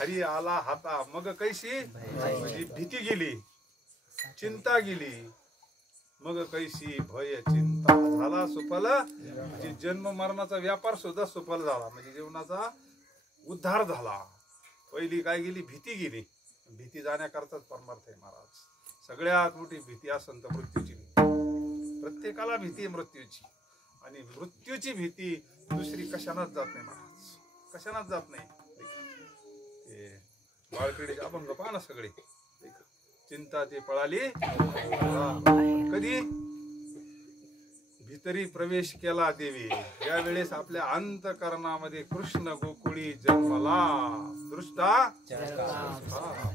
हरी आला हाता मग कैसी, म्हणजे भीती गेली, चिंता गेली. मग कैसी भय चिंता झाला सुफल, म्हणजे जन्म मरणाचा व्यापार सुद्धा सुफल झाला, म्हणजे जीवनाचा उद्धार झाला. पहिली काय गेली, भीती गेली. भीती जाण्याकरताच परमार्थ आहे महाराज. सगळ्यात मोठी भीती असेल तर मृत्यूची भीती. प्रत्येकाला भीती आहे मृत्यूची, आणि मृत्यूची भीती दुसरी कशानच जात नाही महाराज, कशानच जात नाही. बाळक्रीडेचे अभंग पहा ना सगळे. चिंता ती पळाली कधी, भीतरी प्रवेश केला देवी, यावेळेस आपल्या अंतकरणामध्ये कृष्ण गोकुळी जन्मला. दृष्टा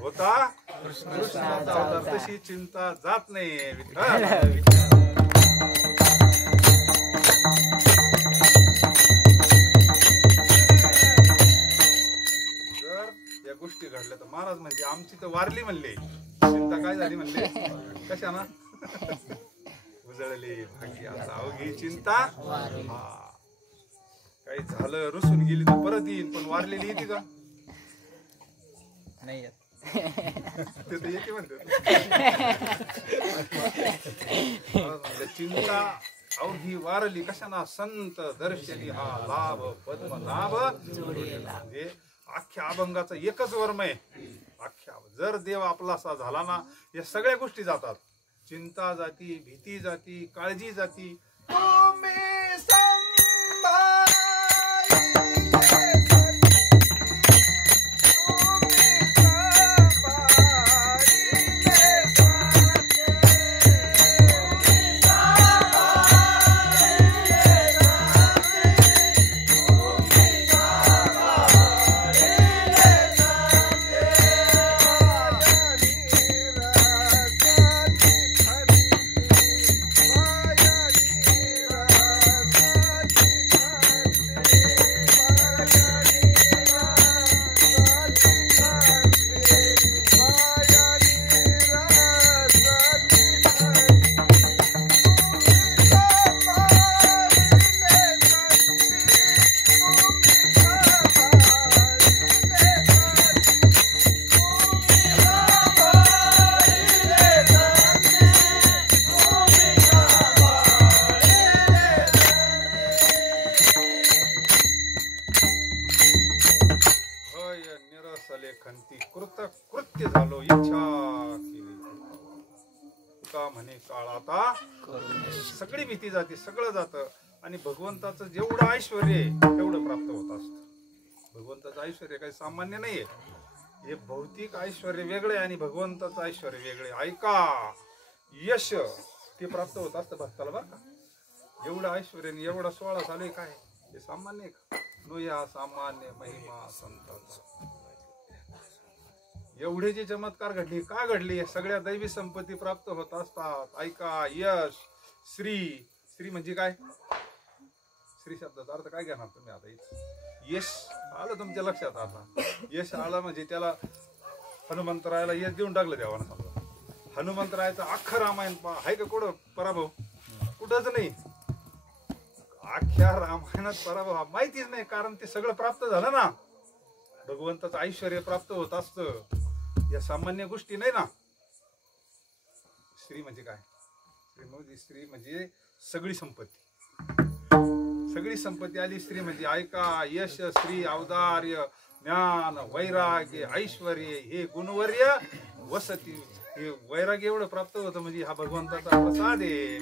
होता कृष्णाचा होता, तशी चिंता जात नाही. गोष्टी घडल्या तर महाराज म्हणजे आमची तर वारली म्हणले, चिंता काय झाली म्हणले, कशाना उजळली भाग्य आता अवघी चिंता. हा काही झालं रुसून गेली तर परत येईन, पण वारलेली येते का नाही ते तर येते म्हणते. चिंता अवघी वारली कशाना, संत दर्शनी हा लाभ पद्मनाभ म्हणजे अख्ख्या अभंगाचं एकच वर्म आहे. अख्ख्या जर देव आपलासा झाला ना, या सगळ्या गोष्टी जातात. चिंता जाती, भीती जाती, काळजी जाती. कृत्य झालो इच्छा केली का म्हणे काळ आता. सगळी भीती जाते, सगळं जातं, आणि भगवंताचं जेवढं ऐश्वर आहे तेवढं प्राप्त होत असतं. भगवंताचं ऐश्वर काही सामान्य नाहीये. हे भौतिक ऐश्वर वेगळे आणि भगवंताचं ऐश्वर वेगळे. ऐका, यश ते प्राप्त होत असतं भक्ताला बरं का. एवढं ऐश्वर एवढा सोहळा चालू आहे, काय हे सामान्य आहे का. नो या सामान्य महिमा संतांचा. एवढे जे चमत्कार घडले, का घडले, सगळ्या दैवी संपत्ती प्राप्त होत असतात. ऐका, यश, श्री. श्री म्हणजे काय, श्री शब्दाचा अर्थ काय घेणार तुम्ही आता इथे. यश आलं तुमच्या लक्षात. आता यश आलं म्हणजे त्याला हनुमंतरायाला यश देऊन टाकलं देवानं. समजा हनुमंतरायाचं अख्खं रामायण आहे का कुठं पराभव, कुठंच नाही. अख्ख्या रामायणात पराभव माहितीच नाही, कारण ते सगळं प्राप्त झालं ना. भगवंताचं ऐश्वर प्राप्त होत असतं. या सामान्य गोष्टी नाही ना. स्त्री म्हणजे काय? स्त्री म्हणजे सगळी संपत्ती. सगळी संपत्ती आली स्त्री म्हणजे. ऐका, यश, स्त्री, औदार्य, ज्ञान, वैराग्य, ऐश्वर्य, हे गुणवर्य, वसती, हे वैराग्य एवढं प्राप्त होतं म्हणजे हा भगवंताचा प्रसाद आहे.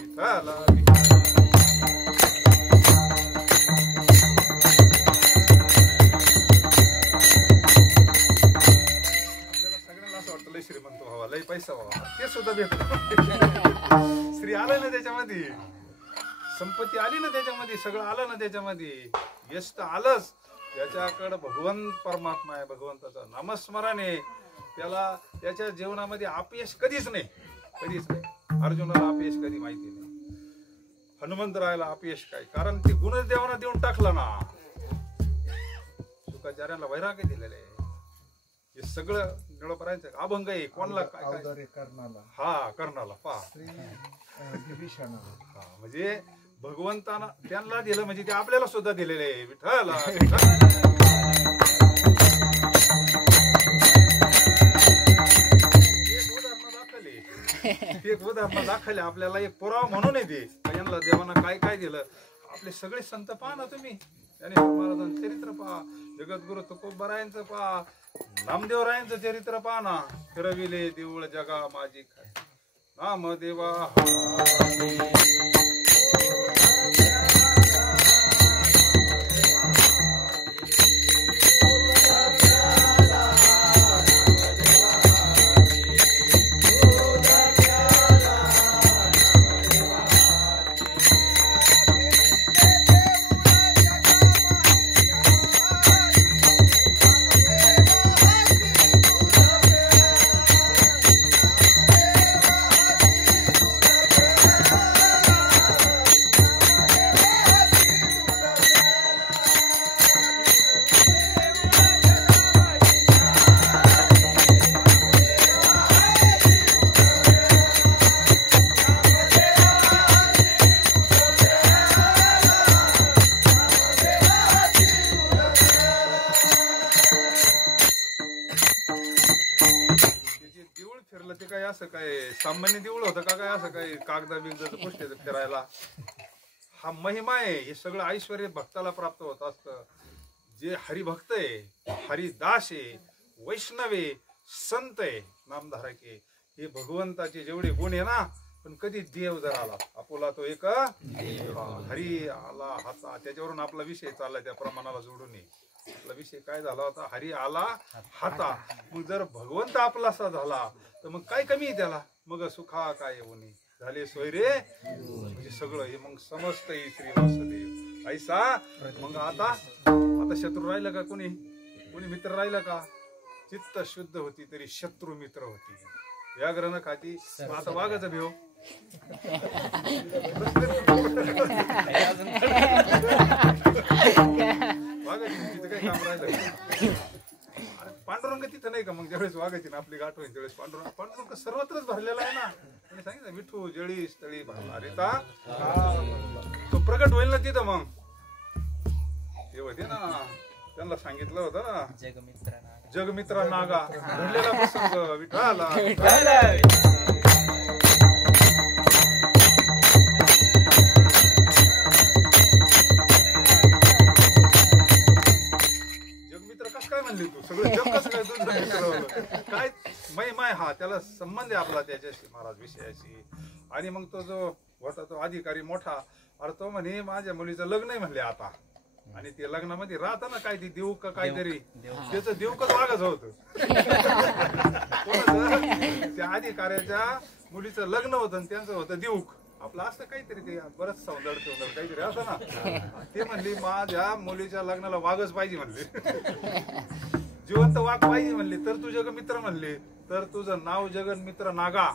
सगळ्यांना असं वाटतं लय श्रीमंत व्हावा, लय पैसा व्हावा, ते सुद्धा भेटत. स्त्री आलं ना त्याच्यामध्ये, संपत्ती आली ना त्याच्यामध्ये, सगळं आलं ना त्याच्यामध्ये, यश तर आलंच. ज्याच्याकडे भगवंत परमात्मा आहे, भगवंताचं नामस्मरण आहे, त्याला त्याच्या जीवनामध्ये अपयश कधीच नाही, कधीच नाही. अर्जुनाला अपयश कधी माहिती नाही, हनुमंतरायाला अपयश काय, कारण ते गुणच देवाना देऊन टाकला ना. शुकाचार्याला वैराग्य दिलेले आहे. हे सगळं निळोपरायचं अभंग आहे. कोणाला काय हा कर्णाला पा म्हणजे भगवंतानं त्यांना दिलं म्हणजे ते आपल्याला सुद्धा दिलेले आहे. विठ्ठल एक उदाहरण दाखवले आपल्याला, एक पुरावा म्हणून आहे ते. यांना देवानं काय काय दिलं. आपले सगळे संत पहा ना तुम्ही, ज्ञानेश्वर महाराजांचं चरित्र पहा, जगद्गुरु तुकोबरायांचं पहा, नामदेवरायांचं चरित्र पहा ना. फिरविले देऊळ जगा माझी काय नामदेवा. सामान्य देऊळ होतं का काय? असं काही कागदा बिगदाचं पुष्ट फिरायला. हा महिमा आहे. हे सगळं ऐश्वर भक्ताला प्राप्त होत असतं. जे हरिभक्त आहे, हरिदास आहे, वैष्णव आहे, संत आहे, नामधारक आहे, हे भगवंताचे जेवढे गुण आहे ना. पण कधी देव जर आला आपोला तो एक हरी आला हाता, त्याच्यावरून आपला विषय चालला, त्या प्रमाणाला जोडून ये. आपला विषय काय झाला होता? हरी आला हाता. मग जर भगवंत आपलासा झाला तर मग काय कमी आहे त्याला? मग सुखा काय होणे झाले सोयरे म्हणजे सगळं हे मग समजत श्री वासुदेव ऐसा. मग आता शत्रू राहिला का? कोणी मित्र राहिला का? चित्त शुद्ध होती तरी शत्रू मित्र होती. व्याघ्र न खाती आता वाघाचा भेव. वाघाची तिथं काही काम राहिलं. पांडुरंग तिथं नाही का? मग ज्यावेळेस वाघाची ना आपली गाठ होईल त्यावेळेस पांडुरंग सर्वत्रच भरलेला आहे ना. त्यांनी सांगितलं विठू जळी स्थळी भरला रे ता तो प्रगट होईल ना तिथं. मग ते होते ना, त्यांना सांगितलं होतं ना जगमित्रा नागा घडलेला प्रसंग विठ्ठला. तू सगळं जग कसं काय तुझं मित्र काय माय हा त्याला संबंध आहे आपला त्याच्याशी महाराज विषयाशी. आणि मग तो जो होता तो अधिकारी मोठा, अरे तो म्हणे माझ्या मुलीचं लग्न आहे म्हणले आता. आणि ते लग्नामध्ये राहता ना काय ती देऊ का काहीतरी, त्याचं देवकच वागच होत. त्या अधिकाऱ्याच्या मुलीचं लग्न होतं आणि त्यांचं होतं देऊक. आपलं असतं काहीतरी ते बरंच सौंदर्य काहीतरी असं ना. ते म्हणली माझ्या मुलीच्या लग्नाला वाघच पाहिजे म्हणले, जिवंत वाघ पाहिजे म्हणले, तर तू जग मित्र म्हणले, तर तुझं नाव जगन मित्र नागा.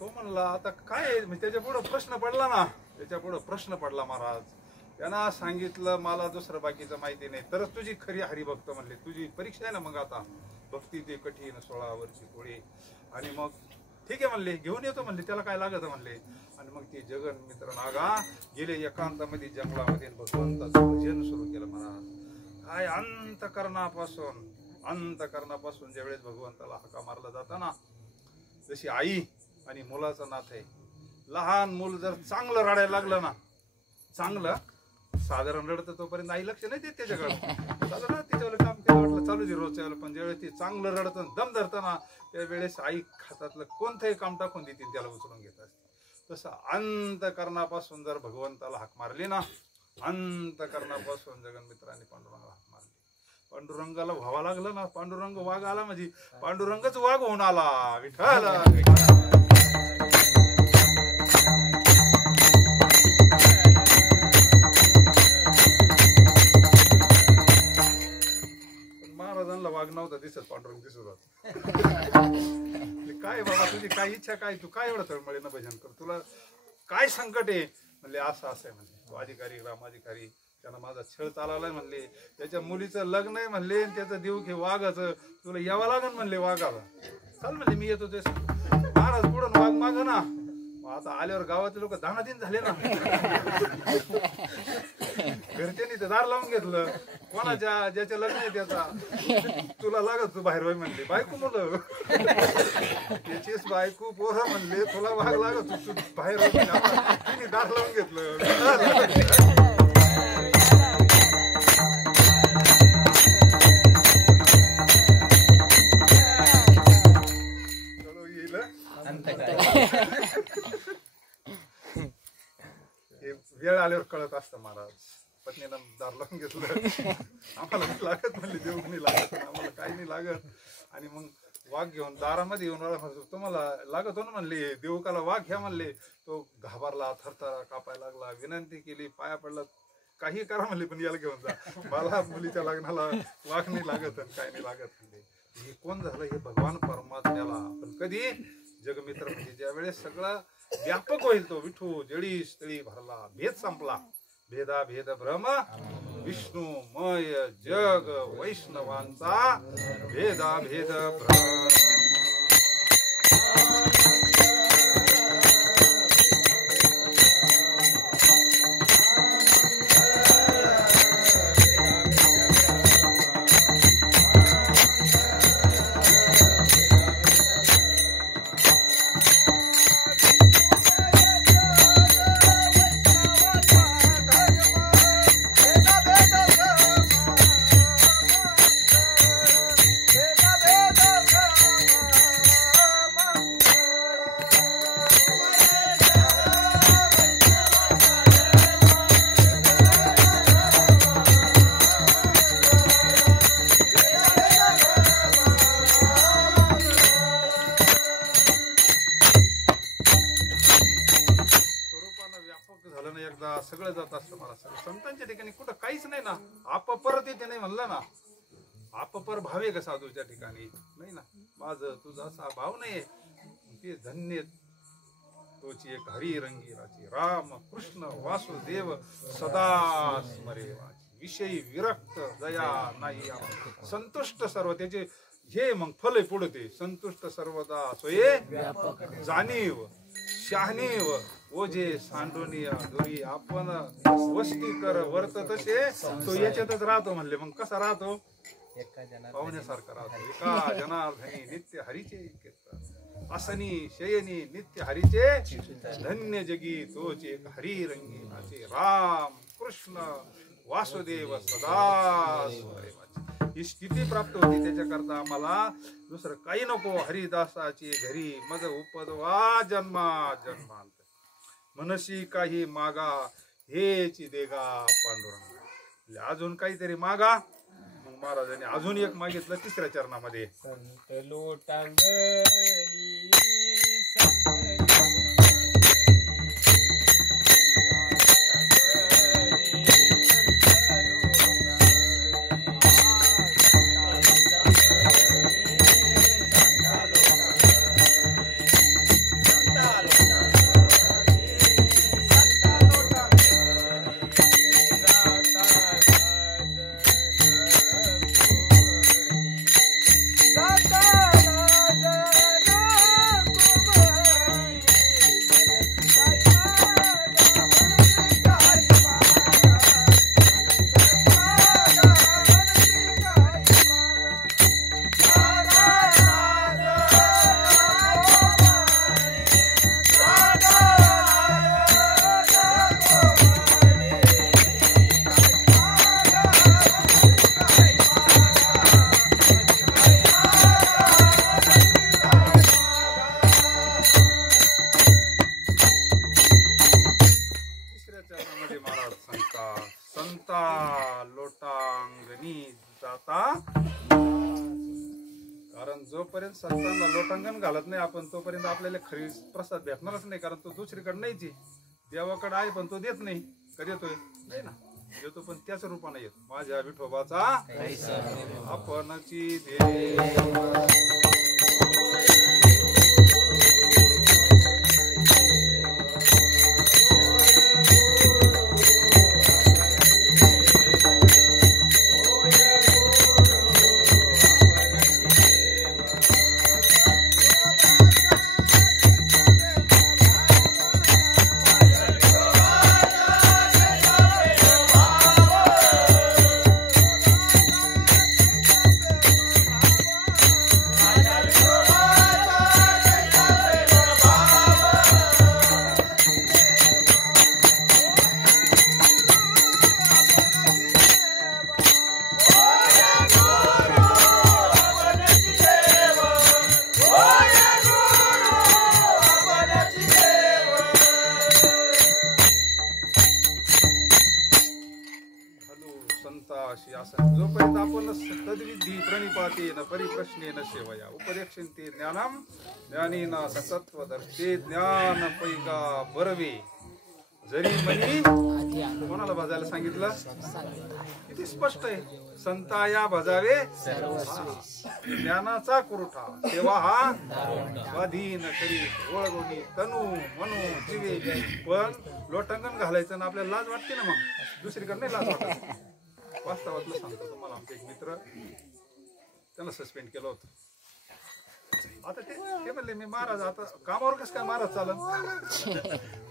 तो म्हणला आता काय? त्याच्या पुढं प्रश्न पडला ना, त्याच्या पुढं प्रश्न पडला महाराज. त्यांना सांगितलं मला दुसरं बाकीचं माहिती नाही, तरच तुझी खरी हरिभक्त म्हणले. तुझी परीक्षा आहे ना मग आता, भक्ती ते कठीण 16 वर्षी पुढे. आणि मग ठीक आहे म्हणले, घेऊन येतो म्हणले, त्याला काय लागत म्हणले. आणि मग ते जगन मित्र नागा गेले एकांतामध्ये जंगलामध्ये भगवंताचं भजन सुरू केलं महाराज. काय अंतकरणापासून ज्यावेळेस भगवंताला हाका मारला जाता ना, जशी आई आणि मुलाचं नात आहे. लहान मूल जर चांगलं रडायला लागलं ना, चांगलं साधारण रडतं तोपर्यंत आई लक्ष नाही देत त्याच्याकडे, साधारण तिच्यावर काम केलं वाटलं चालू दे रोजच्या वेळेला. पण ज्यावेळेस ते चांगलं रडतं दम धरतं ना, त्यावेळेस आई हातातलं कोणतंही काम टाकून देते, त्याला उचलून घेत असते. तसं अंतकरणापासून जर भगवंताला हाक मारली ना, अंतकरणापासून जगन्मित्राने पांडुरंगाला हाक मारली. पांडुरंगाला व्हावं लागलं ना, पांडुरंग वाघ आला म्हणजे पांडुरंगच वाघ होऊन आला. विठ्ठल महाराजांना वाघ नव्हता दिसत, पांडुरंग दिसत होता. काय बाबा तुझी काय इच्छा, काय तू काय एवढं तळमळीनं भजन कर, तुला काय संकट आहे म्हणले. असं आहे म्हणले, तो अधिकारी ग्रामाधिकारी त्यानं माझा छळ चालवलाय म्हणले, त्याच्या मुलीचं लग्न आहे म्हणले, त्याचं देऊ घे वाघाचं, तुला यावं लागन म्हणले वाघाला. चाल म्हणले मी येतो. ते महाराज पुढं वाघ माग ना. आता आल्यावर गावातले लोक दानादिन झाले ना, घरच्यांनी ते दार लावून घेतलं. कोणाच्या ज्याच्या लग्न आहे त्याचा, तुला लागत तू बाहेर होय म्हणले. बायको मुलं त्याचीच बायको पोरं म्हणले, तुला वाघ लागत तू बाहेर होय म्हणले. तिने दार लावून घेतलं. वेळ आल्यावर कळत असतं महाराज. पत्नीनं दार लावून घेतलं, आम्हाला नाही लागत म्हणले, देऊ नाही लागत, आम्हाला काही नाही लागत. आणि मग वाघ घेऊन दारामध्ये येऊन तुम्हाला लागत हो ना म्हणले, देवकाला वाघ घ्या म्हणले. तो घाबरला, थरथरा कापायला लागला, विनंती केली, पाया पडला, काही करा म्हणले पण याला घेऊन जा, मला मुलीच्या लग्नाला वाघ नाही लागत आणि काही नाही लागत म्हणले. हे कोण झालं? हे भगवान परमात्म्याला. पण कधी? जगमित्र म्हणजे ज्या वेळेस सगळं व्यापक होईल, तो विठू जळी स्थळी भरला, भेद संपला. भेदा भेद भ्रम विष्णुमय जग वैष्णवांचा भेदा भेद भ्रम. सगळं जात असतं मला. संतांच्या ठिकाणी कुठं काहीच नाही ना, आपपर तिथे नाही म्हणलं ना. आपपर भावे का साधूच्या ठिकाणी नाही ना. माझं तुझा असा भाव नाही, ते धन्य तोची एक हरी रंगीराची राम कृष्ण वासुदेव सदा स्मरे वाची. विषयी विरक्त दया नाही संतुष्ट सर्व त्याचे हे मग फल पुढे ते संतुष्ट सर्वदा सोये जाणीव शहाणीव ओझे सांडोनिया दोरी आपण वस्ती कर वर्त तसे तो याच्यातच राहतो म्हणले. मग कसा राहतो? पाहुण्यासारखा राहतो. एका जनार्दनी नित्य हरीचे असनी शयनी नित्य हरीचे धन्य जगी तोच एक हरी रंगी नाचे राम कृष्ण वासुदेव सदा ही स्थिती प्राप्त होती. त्याच्याकरता आम्हाला दुसरं काही नको. हरिदासाची घरी मज उपदवा जन्मा जन्मांत मनसी काही मागा हेची देगा पांडुरंग. अजून काहीतरी मागा. मग महाराजांनी अजून एक मागितलं तिसऱ्या चरणामध्ये. संत लोटांगणी संतांना लोटांगण घालत नाही आपण तोपर्यंत आपल्याला खरी प्रसाद भेटणारच नाही, कारण तो दुसरीकडे नाहीच आहे. देवाकडे आहे पण तो देत नाही. कधी येतोय नाही ना, देतो पण त्याच रूपाने येतो. माझ्या विठोबाचा आपणची दे. जोपर्यंत आपण तद्विधी प्रणिपातेन परिप्रश्नेन सेवया उपदेक्षन्ते ज्ञानम ज्ञानेन सत्त्वदर्शे ज्ञान पैगा बरवे. जरी म्हणी कोणाला भाजायला सांगितलं, किती स्पष्ट आहे. संताया भजावे ज्ञानाचा कुरुठा, सेवा हा स्वाधीन करी ओळगोनी तनू मनू जीवे. पण लोटांगण घालायचं ना आपल्याला लाज वाटते ना, मग दुसरीकडे नाही लाज वाटत. वास्तवातलं सांगतो तुम्हाला, आमचे एक मित्र त्यांना सस्पेंड केलं होतं. आता ते म्हणले मी महाराज आता कामावर कसं काय महाराज चालन,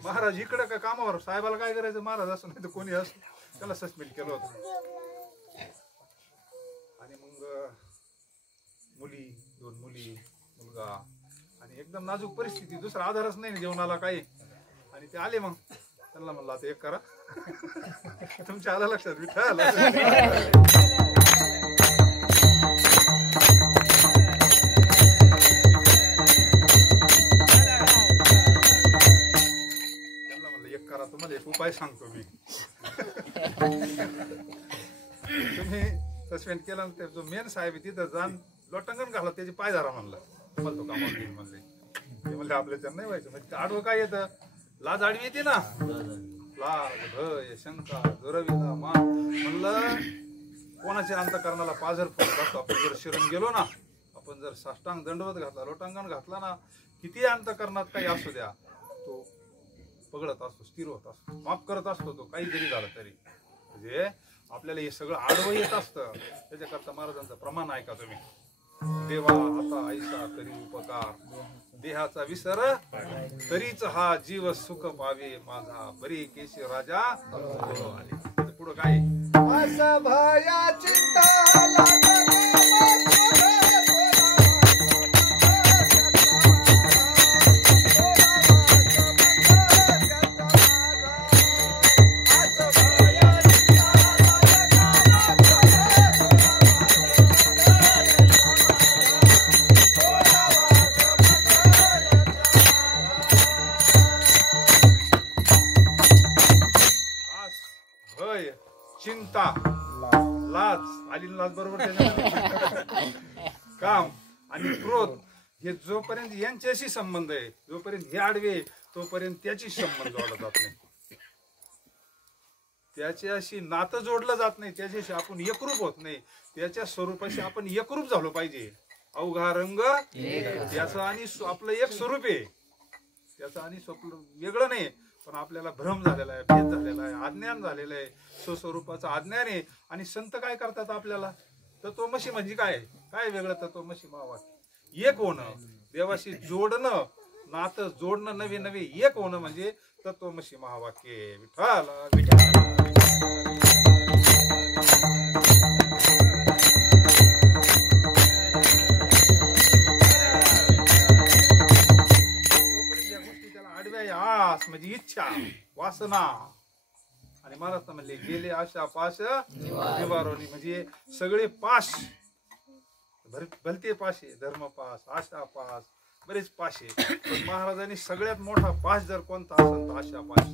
महाराज इकडे काय कामावर, साहेबाला काय करायचं, महाराज असं नाही तर कोणी असं. त्याला सस्पेंड केलं होतं. आणि मग मुली, 2 मुली, मुलगा, आणि एकदम नाजूक परिस्थिती, दुसरा आधारच नाही जेवणाला काही. आणि ते आले, मग त्यांना म्हणलं आता एक करा. तुमच्या आला लक्षात विठ्ठल. त्यांना म्हणलं एक करा, तुम्हाला एक उपाय सांगतो मी. तुम्ही सस्पेंड केला ना, जो मेन साहेब तिथं जाऊन लोटांगण घाला, त्याचे पाय धरा म्हणलं, मला तो कामावर घेईन म्हणले. ते म्हणले आपल्याच्या नाही व्हायचं. म्हणजे आडवं काय येतं, लाज आडवी येते ना, लाज भय शंका दुरविधा मान. म्हणलं कोणाच्या अंतकरणाला पाझर फुटत आपण जर शिरून गेलो ना, आपण जर साष्टांग दंडवत घातला, लोटांगण घातला ना, किती अंतकरणात काही असू द्या, तो पगडत असतो, स्थिर होत असतो, माफ करत असतो तो, काही जरी झालं तरी. म्हणजे आपल्याला हे सगळं आडवं येत असतं. त्याच्याकरता महाराजांचं प्रमाण ऐका तुम्ही. देवा आता ऐसा करी उपकार, देहाचा विसर तरीच हा जीव सुख पावे माझा, बरी केशी राजा आले. पुढं काय, असा भया चिंता चिंता लाज आली, लाज बरोबर काम आणि क्रोध, हे जोपर्यंत यांच्याशी संबंध आहे, जोपर्यंत हे आडवे तोपर्यंत त्याची संबंध जोडला जात नाही, त्याच्याशी नातं जोडलं जात नाही, त्याच्याशी आपण एकरूप होत नाही, त्याच्या स्वरूपाशी आपण एकरूप झालो पाहिजे. अवघा रंग त्याचं आणि आपलं एक स्वरूप आहे, त्याचं आणि स्वप्न वेगळं नाही. पण आपल्याला भ्रम झालेला आहे, भेद झालेला आहे, अज्ञान झालेलं आहे, स्वस्वरूपाचं अज्ञान आहे. आणि संत काय करतात आपल्याला, तत्वमसी म्हणजे काय, काय वेगळं तत्वमसी महावाक्य, एक होणं, देवाशी जोडणं, नातं जोडणं, नवे नवे एक होणं म्हणजे तत्वमसी महावाक्य. विठ्ठल आस म्हणजे इच्छा वासना, आणि महाराज म्हणले गेले आशा पाश निवारोनी, म्हणजे सगळे पाश, भलते पाशे, धर्म पाश, आशा पाश, बरेच पाशे. पण महाराजांनी सगळ्यात मोठा पाश जर कोणता असेल तर आशा पाश.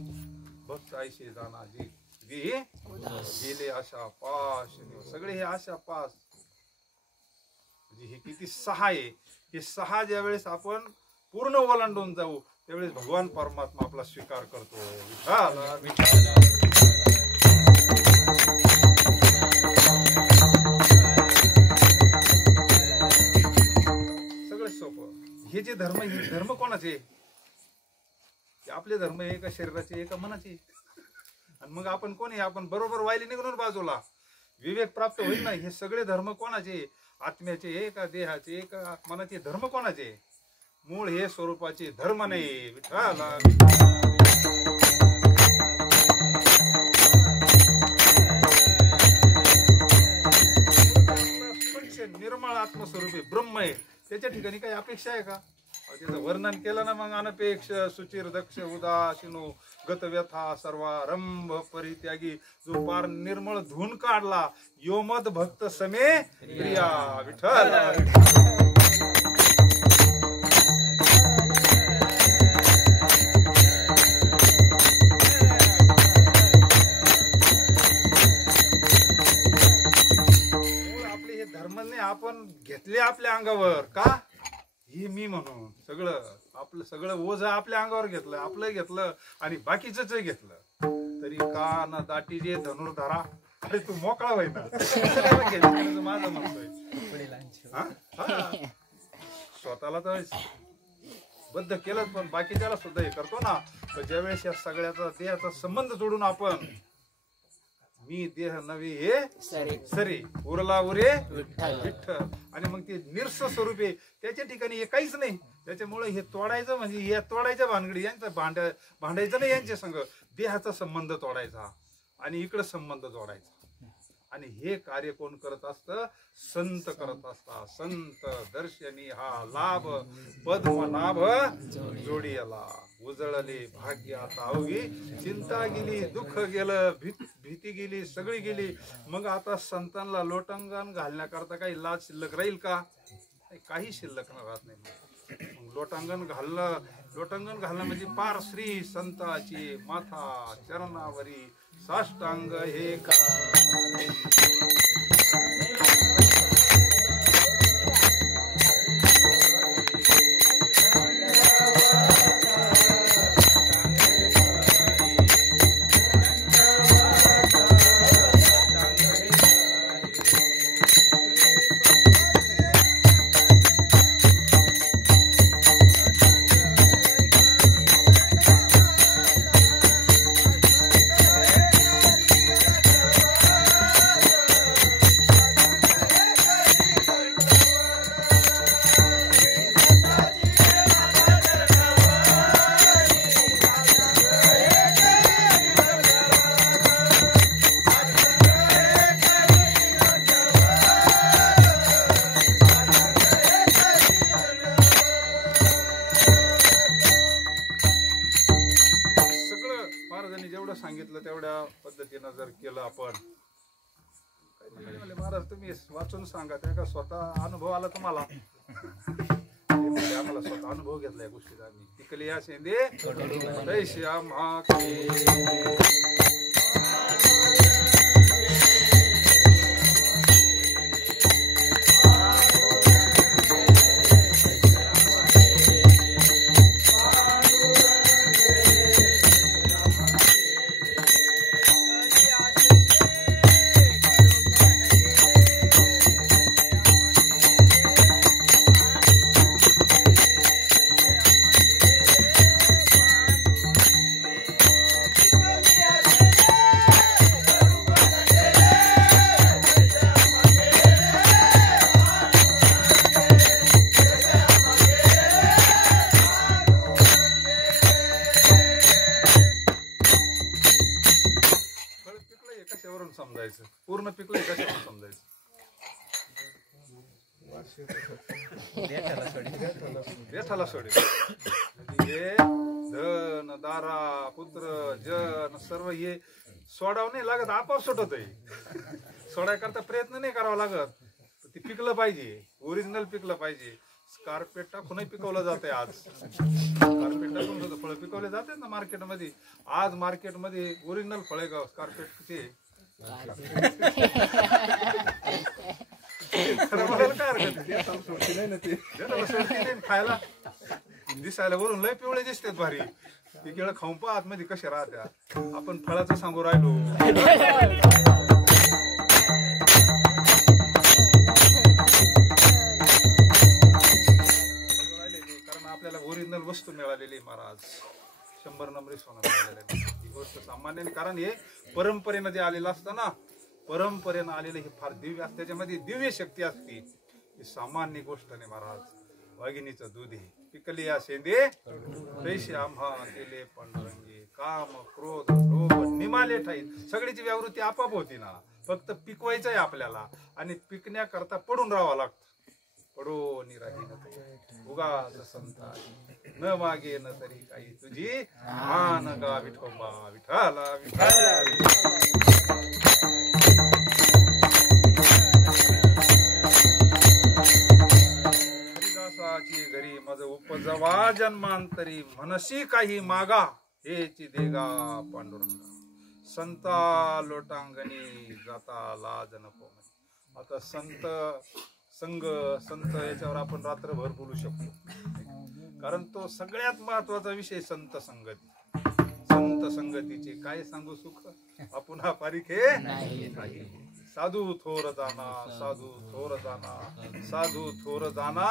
भक्त ऐशे जाना जी गेले आशा पाश, सगळे हे आशा पाश. म्हणजे हे किती 6 आहे. हे 6 ज्या वेळेस आपण पूर्ण ओलांडून जाऊ त्यावेळेस भगवान परमात्मा आपला स्वीकार करतो. सगळं सोपं. हे जे धर्म, हे धर्म कोणाचे? आपले धर्म आहे का शरीराचे, का मनाचे? आणि मग आपण कोणी? आपण बरोबर वायली निघून बाजूला. विवेक प्राप्त होईल ना. हे सगळे धर्म कोणाचे? आत्म्याचे आहे का देहाचे का मनाचे? धर्म कोणाचे? मूळ हे स्वरूपाचे धर्म नाही. निर्मळ आत्मस्वरूपी ब्रह्म आहे. त्याच्या ठिकाणी काही अपेक्षा आहे का? त्याचं वर्णन केलं ना मग. अनपेक्ष सुचिर दक्ष उदासीनो गतव्यथा सर्वारंभ परित्यागी. जो पार निर्मळ धुवून काढला योमद भक्त समे प्रिया. विठ्ठल आपण घेतले आपल्या अंगावर का? हे मी म्हणून सगळं आपलं सगळं ओझ आपल्या अंगावर घेतलं. आपलं घेतलं आणि बाकीच घेतलं. तरी का न दाटी जे धनुर्धरा. अरे तू मोकळा व्हाय ना. माझं म्हणतोय स्वतःला तर बद्ध केलंच पण बाकीच्याला सुद्धा हे करतो ना. तर ज्यावेळेस या सगळ्याचा देहाचा संबंध जोडून आपण मी देह नव्हे हे सरे उरला उरे विठ्ठल. आणि मग ते निरस स्वरूपे त्याच्या ठिकाणी हे काहीच नाही. त्याच्यामुळे हे तोडायचं म्हणजे या तोडायच्या भानगडी. यांचं भांडायचं नाही यांच्या संग. देहाचा संबंध तोडायचा आणि इकडे संबंध जोडायचा. आणि हे कार्य कोण करत असतं? संत करत असतात. संत दर्शनी हा लाभ पद्मनाभ जोडी आला. उजळले भाग्य आता अवघी चिंता गेली, दुःख गेलं, भीती गेली, सगळी गेली. मग आता संतांना लोटांगण घालण्याकरता काही लाज शिल्लक राहील का? काही शिल्लक राहत नाही. लोटांगण घालणं म्हणजे पार श्री संताची माथा चरणावरी साष्टांग हे का. सांगितलं तेवढ्या पद्धतीनं जर केलं आपण. महाराज तुम्ही वाचून सांगा त्या का स्वतः अनुभव आला तुम्हाला? आम्हाला स्वतः अनुभव घेतला या गोष्टीचा. आम्ही पिकली या शेंदे तैशी आम्हा समजायचं. पूर्ण पिकलंय कशावर समजायचं? देठाला सोडे म्हणजे धन दारा पुत्र जन सर्व हे सोडावं नाही लागत. आपोआप सुटत आहे. सोडायकरता प्रयत्न नाही करावा लागत. ते पिकलं पाहिजे. ओरिजिनल पिकलं पाहिजे. कार्पेट टाकूनही पिकवलं जाते. आज कार्पेट टाकून सुद्धा फळं पिकवले जाते ना मार्केटमध्ये. आज मार्केटमध्ये ओरिजिनल फळे कार्पेटचे खरं बोलायला काय हरकत आहे? देताला सोडती नाही खायला दिसायला वरून लय पिवळे दिसतात भारी ती केळं खाऊन पहा आतमध्ये कसे राहत्या आपण फळाचं सांगू राहिलो कारण आपल्याला ओरिजिनल वस्तू मिळालेली महाराज 100 नंबरी सोनं मिळालेलं आहे ही गोष्ट सामान्य नाही. कारण हे परंपरेनं जे आलेलं असतं ना परंपरेनं आलेलं हे फार दिव्य असतं त्याच्यामध्ये दिव्य शक्ती असते ही सामान्य गोष्ट नाही महाराज. वाघिणीचं दूध आहे पिकली या शेंदे पैसे आम्हा केले पांडुरंगी काम क्रोध लोभ निमाले ठाई सगळीची व्यावृत्ती आपाप होती ना फक्त पिकवायचं आहे आपल्याला आणि पिकण्याकरता पडून राहावं लागतं पडून राहील उगाच संता न मागे न तरी काही तुझी मान गा विठोबा विठाला विठाला हरिदासाची घरी मज उपजवा जन्मांतरी मनसी काही मागा हेची देगा पांडुरंगा संता लोटांगणी जाता लाज नको. आता संत याच्यावर आपण रात्रभर बोलू शकतो कारण तो सगळ्यात महत्वाचा विषय संत संगतीचे काय सांगू सुख आपण हा पारिख नाही. साधू थोर जाना साधू थोर जाना साधू थोर जाना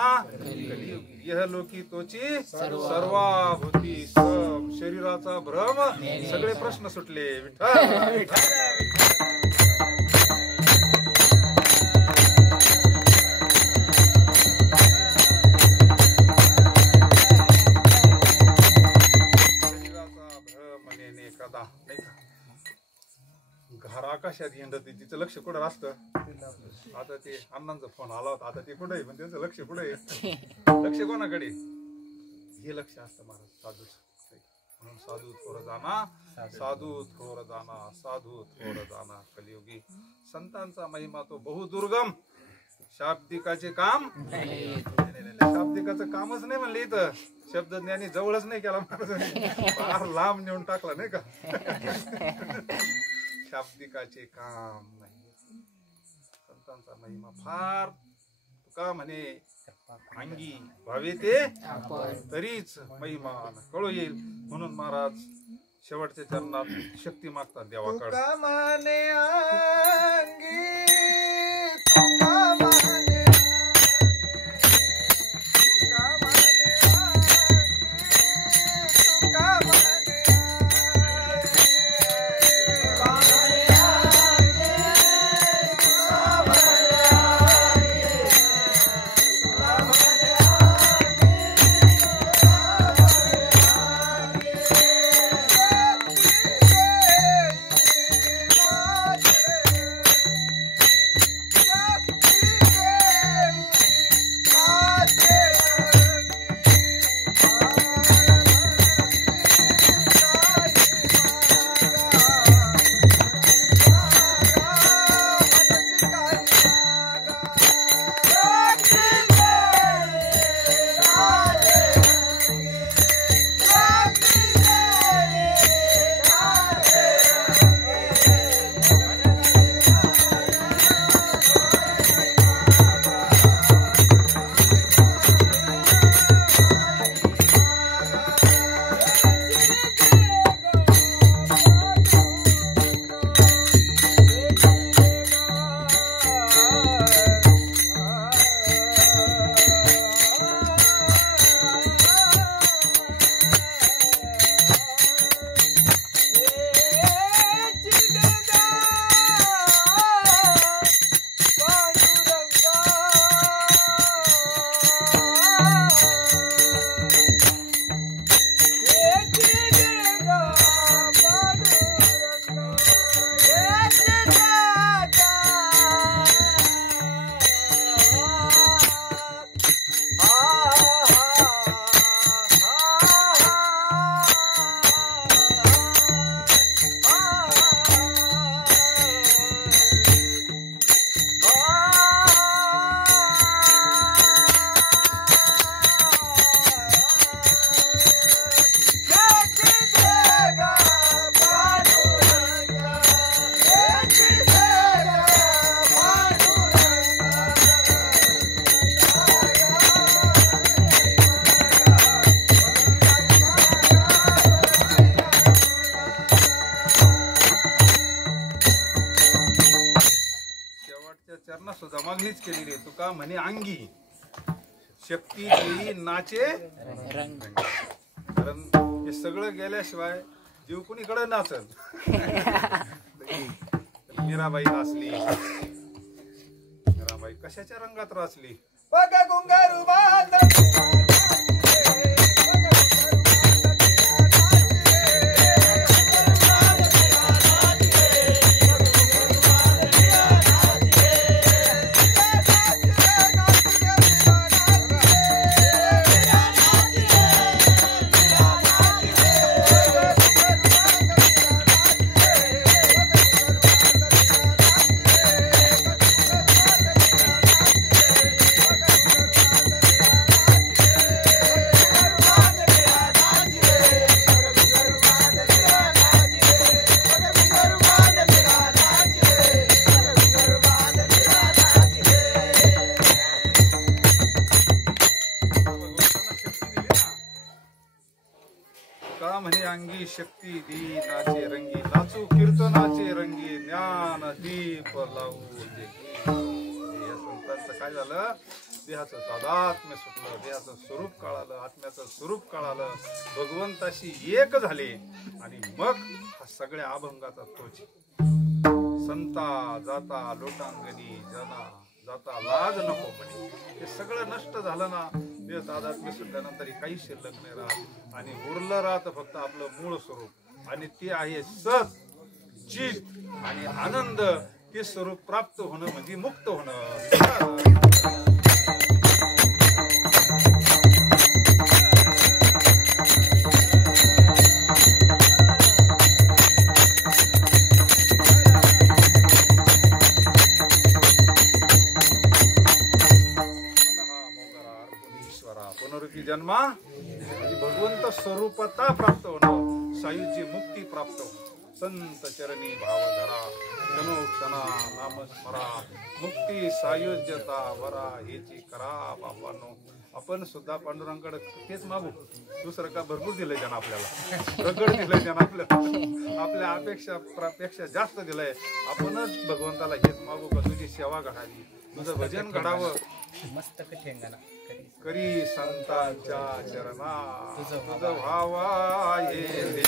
यह लोकी तोची सर्वाभूती शरीराचा भ्रम सगळे प्रश्न सुटले विठ्ठल घर आकाशात हिंडत तिचं लक्ष कुठं असतं आता ते अण्णांचा फोन आला होता आता ते कुठे आहे पण त्यांचं लक्ष कुठे आहे लक्ष कोणाकडे हे लक्ष असतं महाराज साधू म्हणून साधू थोर जाना साधू थोर जाना साधू थोर जाना कलियुगी संतांचा महिमा तो बहुदुर्गम शाब्दिकाचे काम शाब्दिकाचं कामच नाही म्हणलं इथं शब्दज्ञानी जवळच नाही केला महाराजांनी फार लांब नेऊन टाकला नाही का शाब्दिकाचे काम नाही संतांचा महिमा फार तुका म्हणे अंगी भावे ते तरीच महिमा कळू येईल म्हणून महाराज शेवटच्या चरणात शक्ती मागतात देवाकडे त्यांनीच केलेली आहे. तुका म्हणे अंगी शक्ती देई नाचे रंग कारण हे सगळं गेल्याशिवाय जीव कुणीकडे नाचल. मीराबाई नाचली. मीराबाई कशाच्या रंगात नाचली? बघ गुंगारू बांध का म्हणे अंगी शक्ती दी नाचे रंगी नाचू कीर्तनाचे रंगी ज्ञान दीप लावू देखी. या संतांचं काय झालं? देहाचं तादात्म्य सुटलं, देहाचं स्वरूप कळालं, आत्म्याचं स्वरूप कळालं, भगवंताशी एक झाले आणि मग हा सगळ्या अभंगाचा तोच. संता जाता लोटांगणी जना जाता लाज नको म्हणे. हे सगळं नष्ट झालं ना, देह तादात्म्य सुटल्यानंतर काही शिल्लक नाही राहत आणि उरलं राहतं फक्त आपलं मूळ स्वरूप आणि ते आहे सत चित आणि आनंद. ते स्वरूप प्राप्त होणं म्हणजे मुक्त होणं. पुनरुक्ती जन्मा म्हणजे भगवंत स्वरूपता प्राप्त होणं, सायुज्य मुक्ती प्राप्त होणं. संत चरणी भाव धरा क्षणो क्षणा नाम स्मरा मुक्ती सायुज्यता वरा हेची करा बापांनो. आपण सुद्धा पांडुरंगाकडे तेच मागू. दुसरं का भरपूर दिलंय त्यानं आपल्याला, रगड दिलंय त्यानं आपल्याला, आपल्या अपेक्षा जास्त दिलंय. आपणच भगवंताला हेच मागू का तुझी सेवा घडावी, तुझं भजन घडावं, मस्तक ठेंगणा करी संतांच्या चरणा तुझं व्हावा हे देव.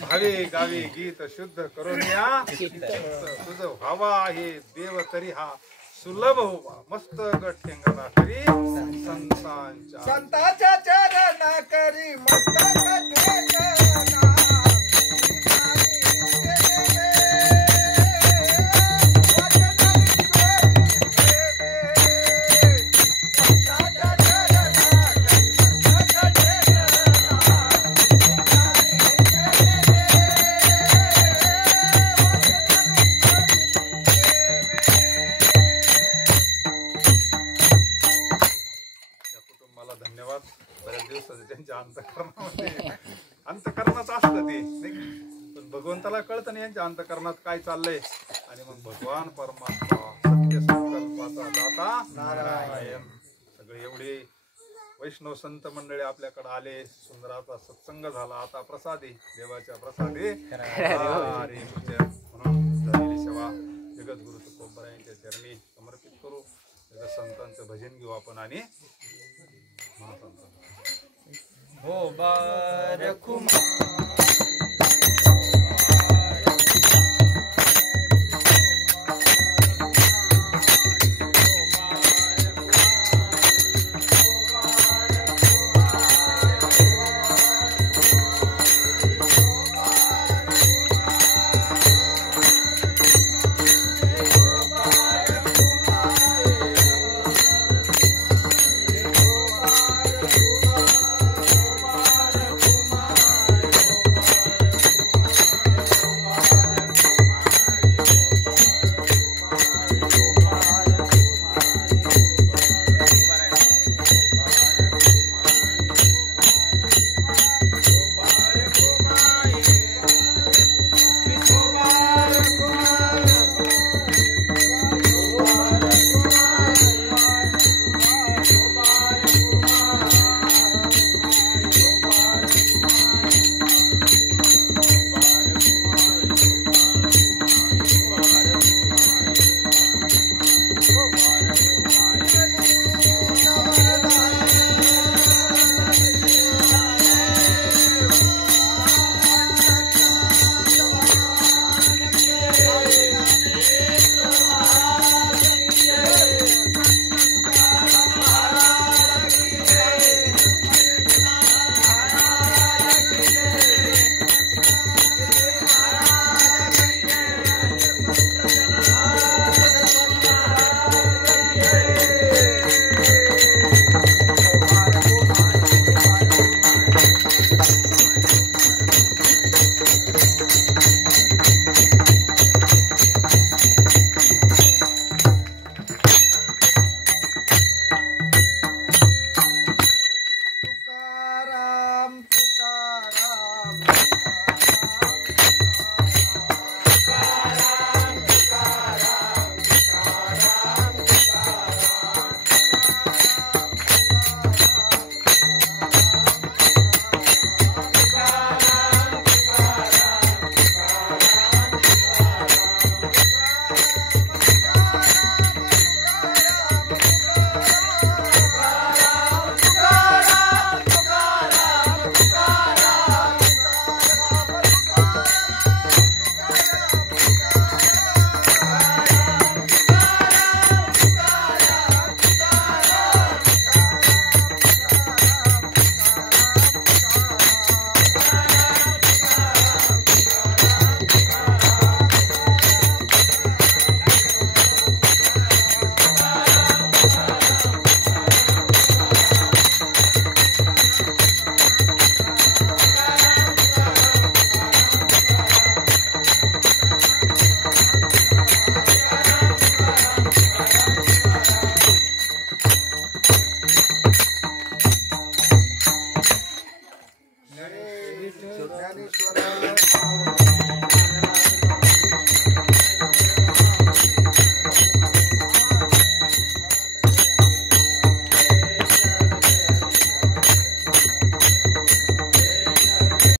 भावे गावे गीत शुद्ध करून या तुझं व्हावा हे देव तरी हा सुलभ होवा. मस्तक ठेंगणा करी संतांच्या चरणा करी मस्तक ठेंगणा. धन्यवाद. बऱ्याच दिवसाचे त्यांच्या अंतकरणात असतं ते नाही, पण भगवंताला कळतं नाही यांच्या अंतकरणात काय चाललंय. आणि मग भगवान परमात्मा सत्य संकल्पाचा दाता नारायण. सगळे एवढे वैष्णव संत मंडळी आपल्याकडे आले, सुंदराचा सत्संग झाला. आता प्रसादी देवाच्या प्रसादी म्हणून झालेली सेवा जगद्गुरु तुकोबरा यांच्या चरणी समर्पित करू. संतांचं भजन घेऊ आपण आणि हो बार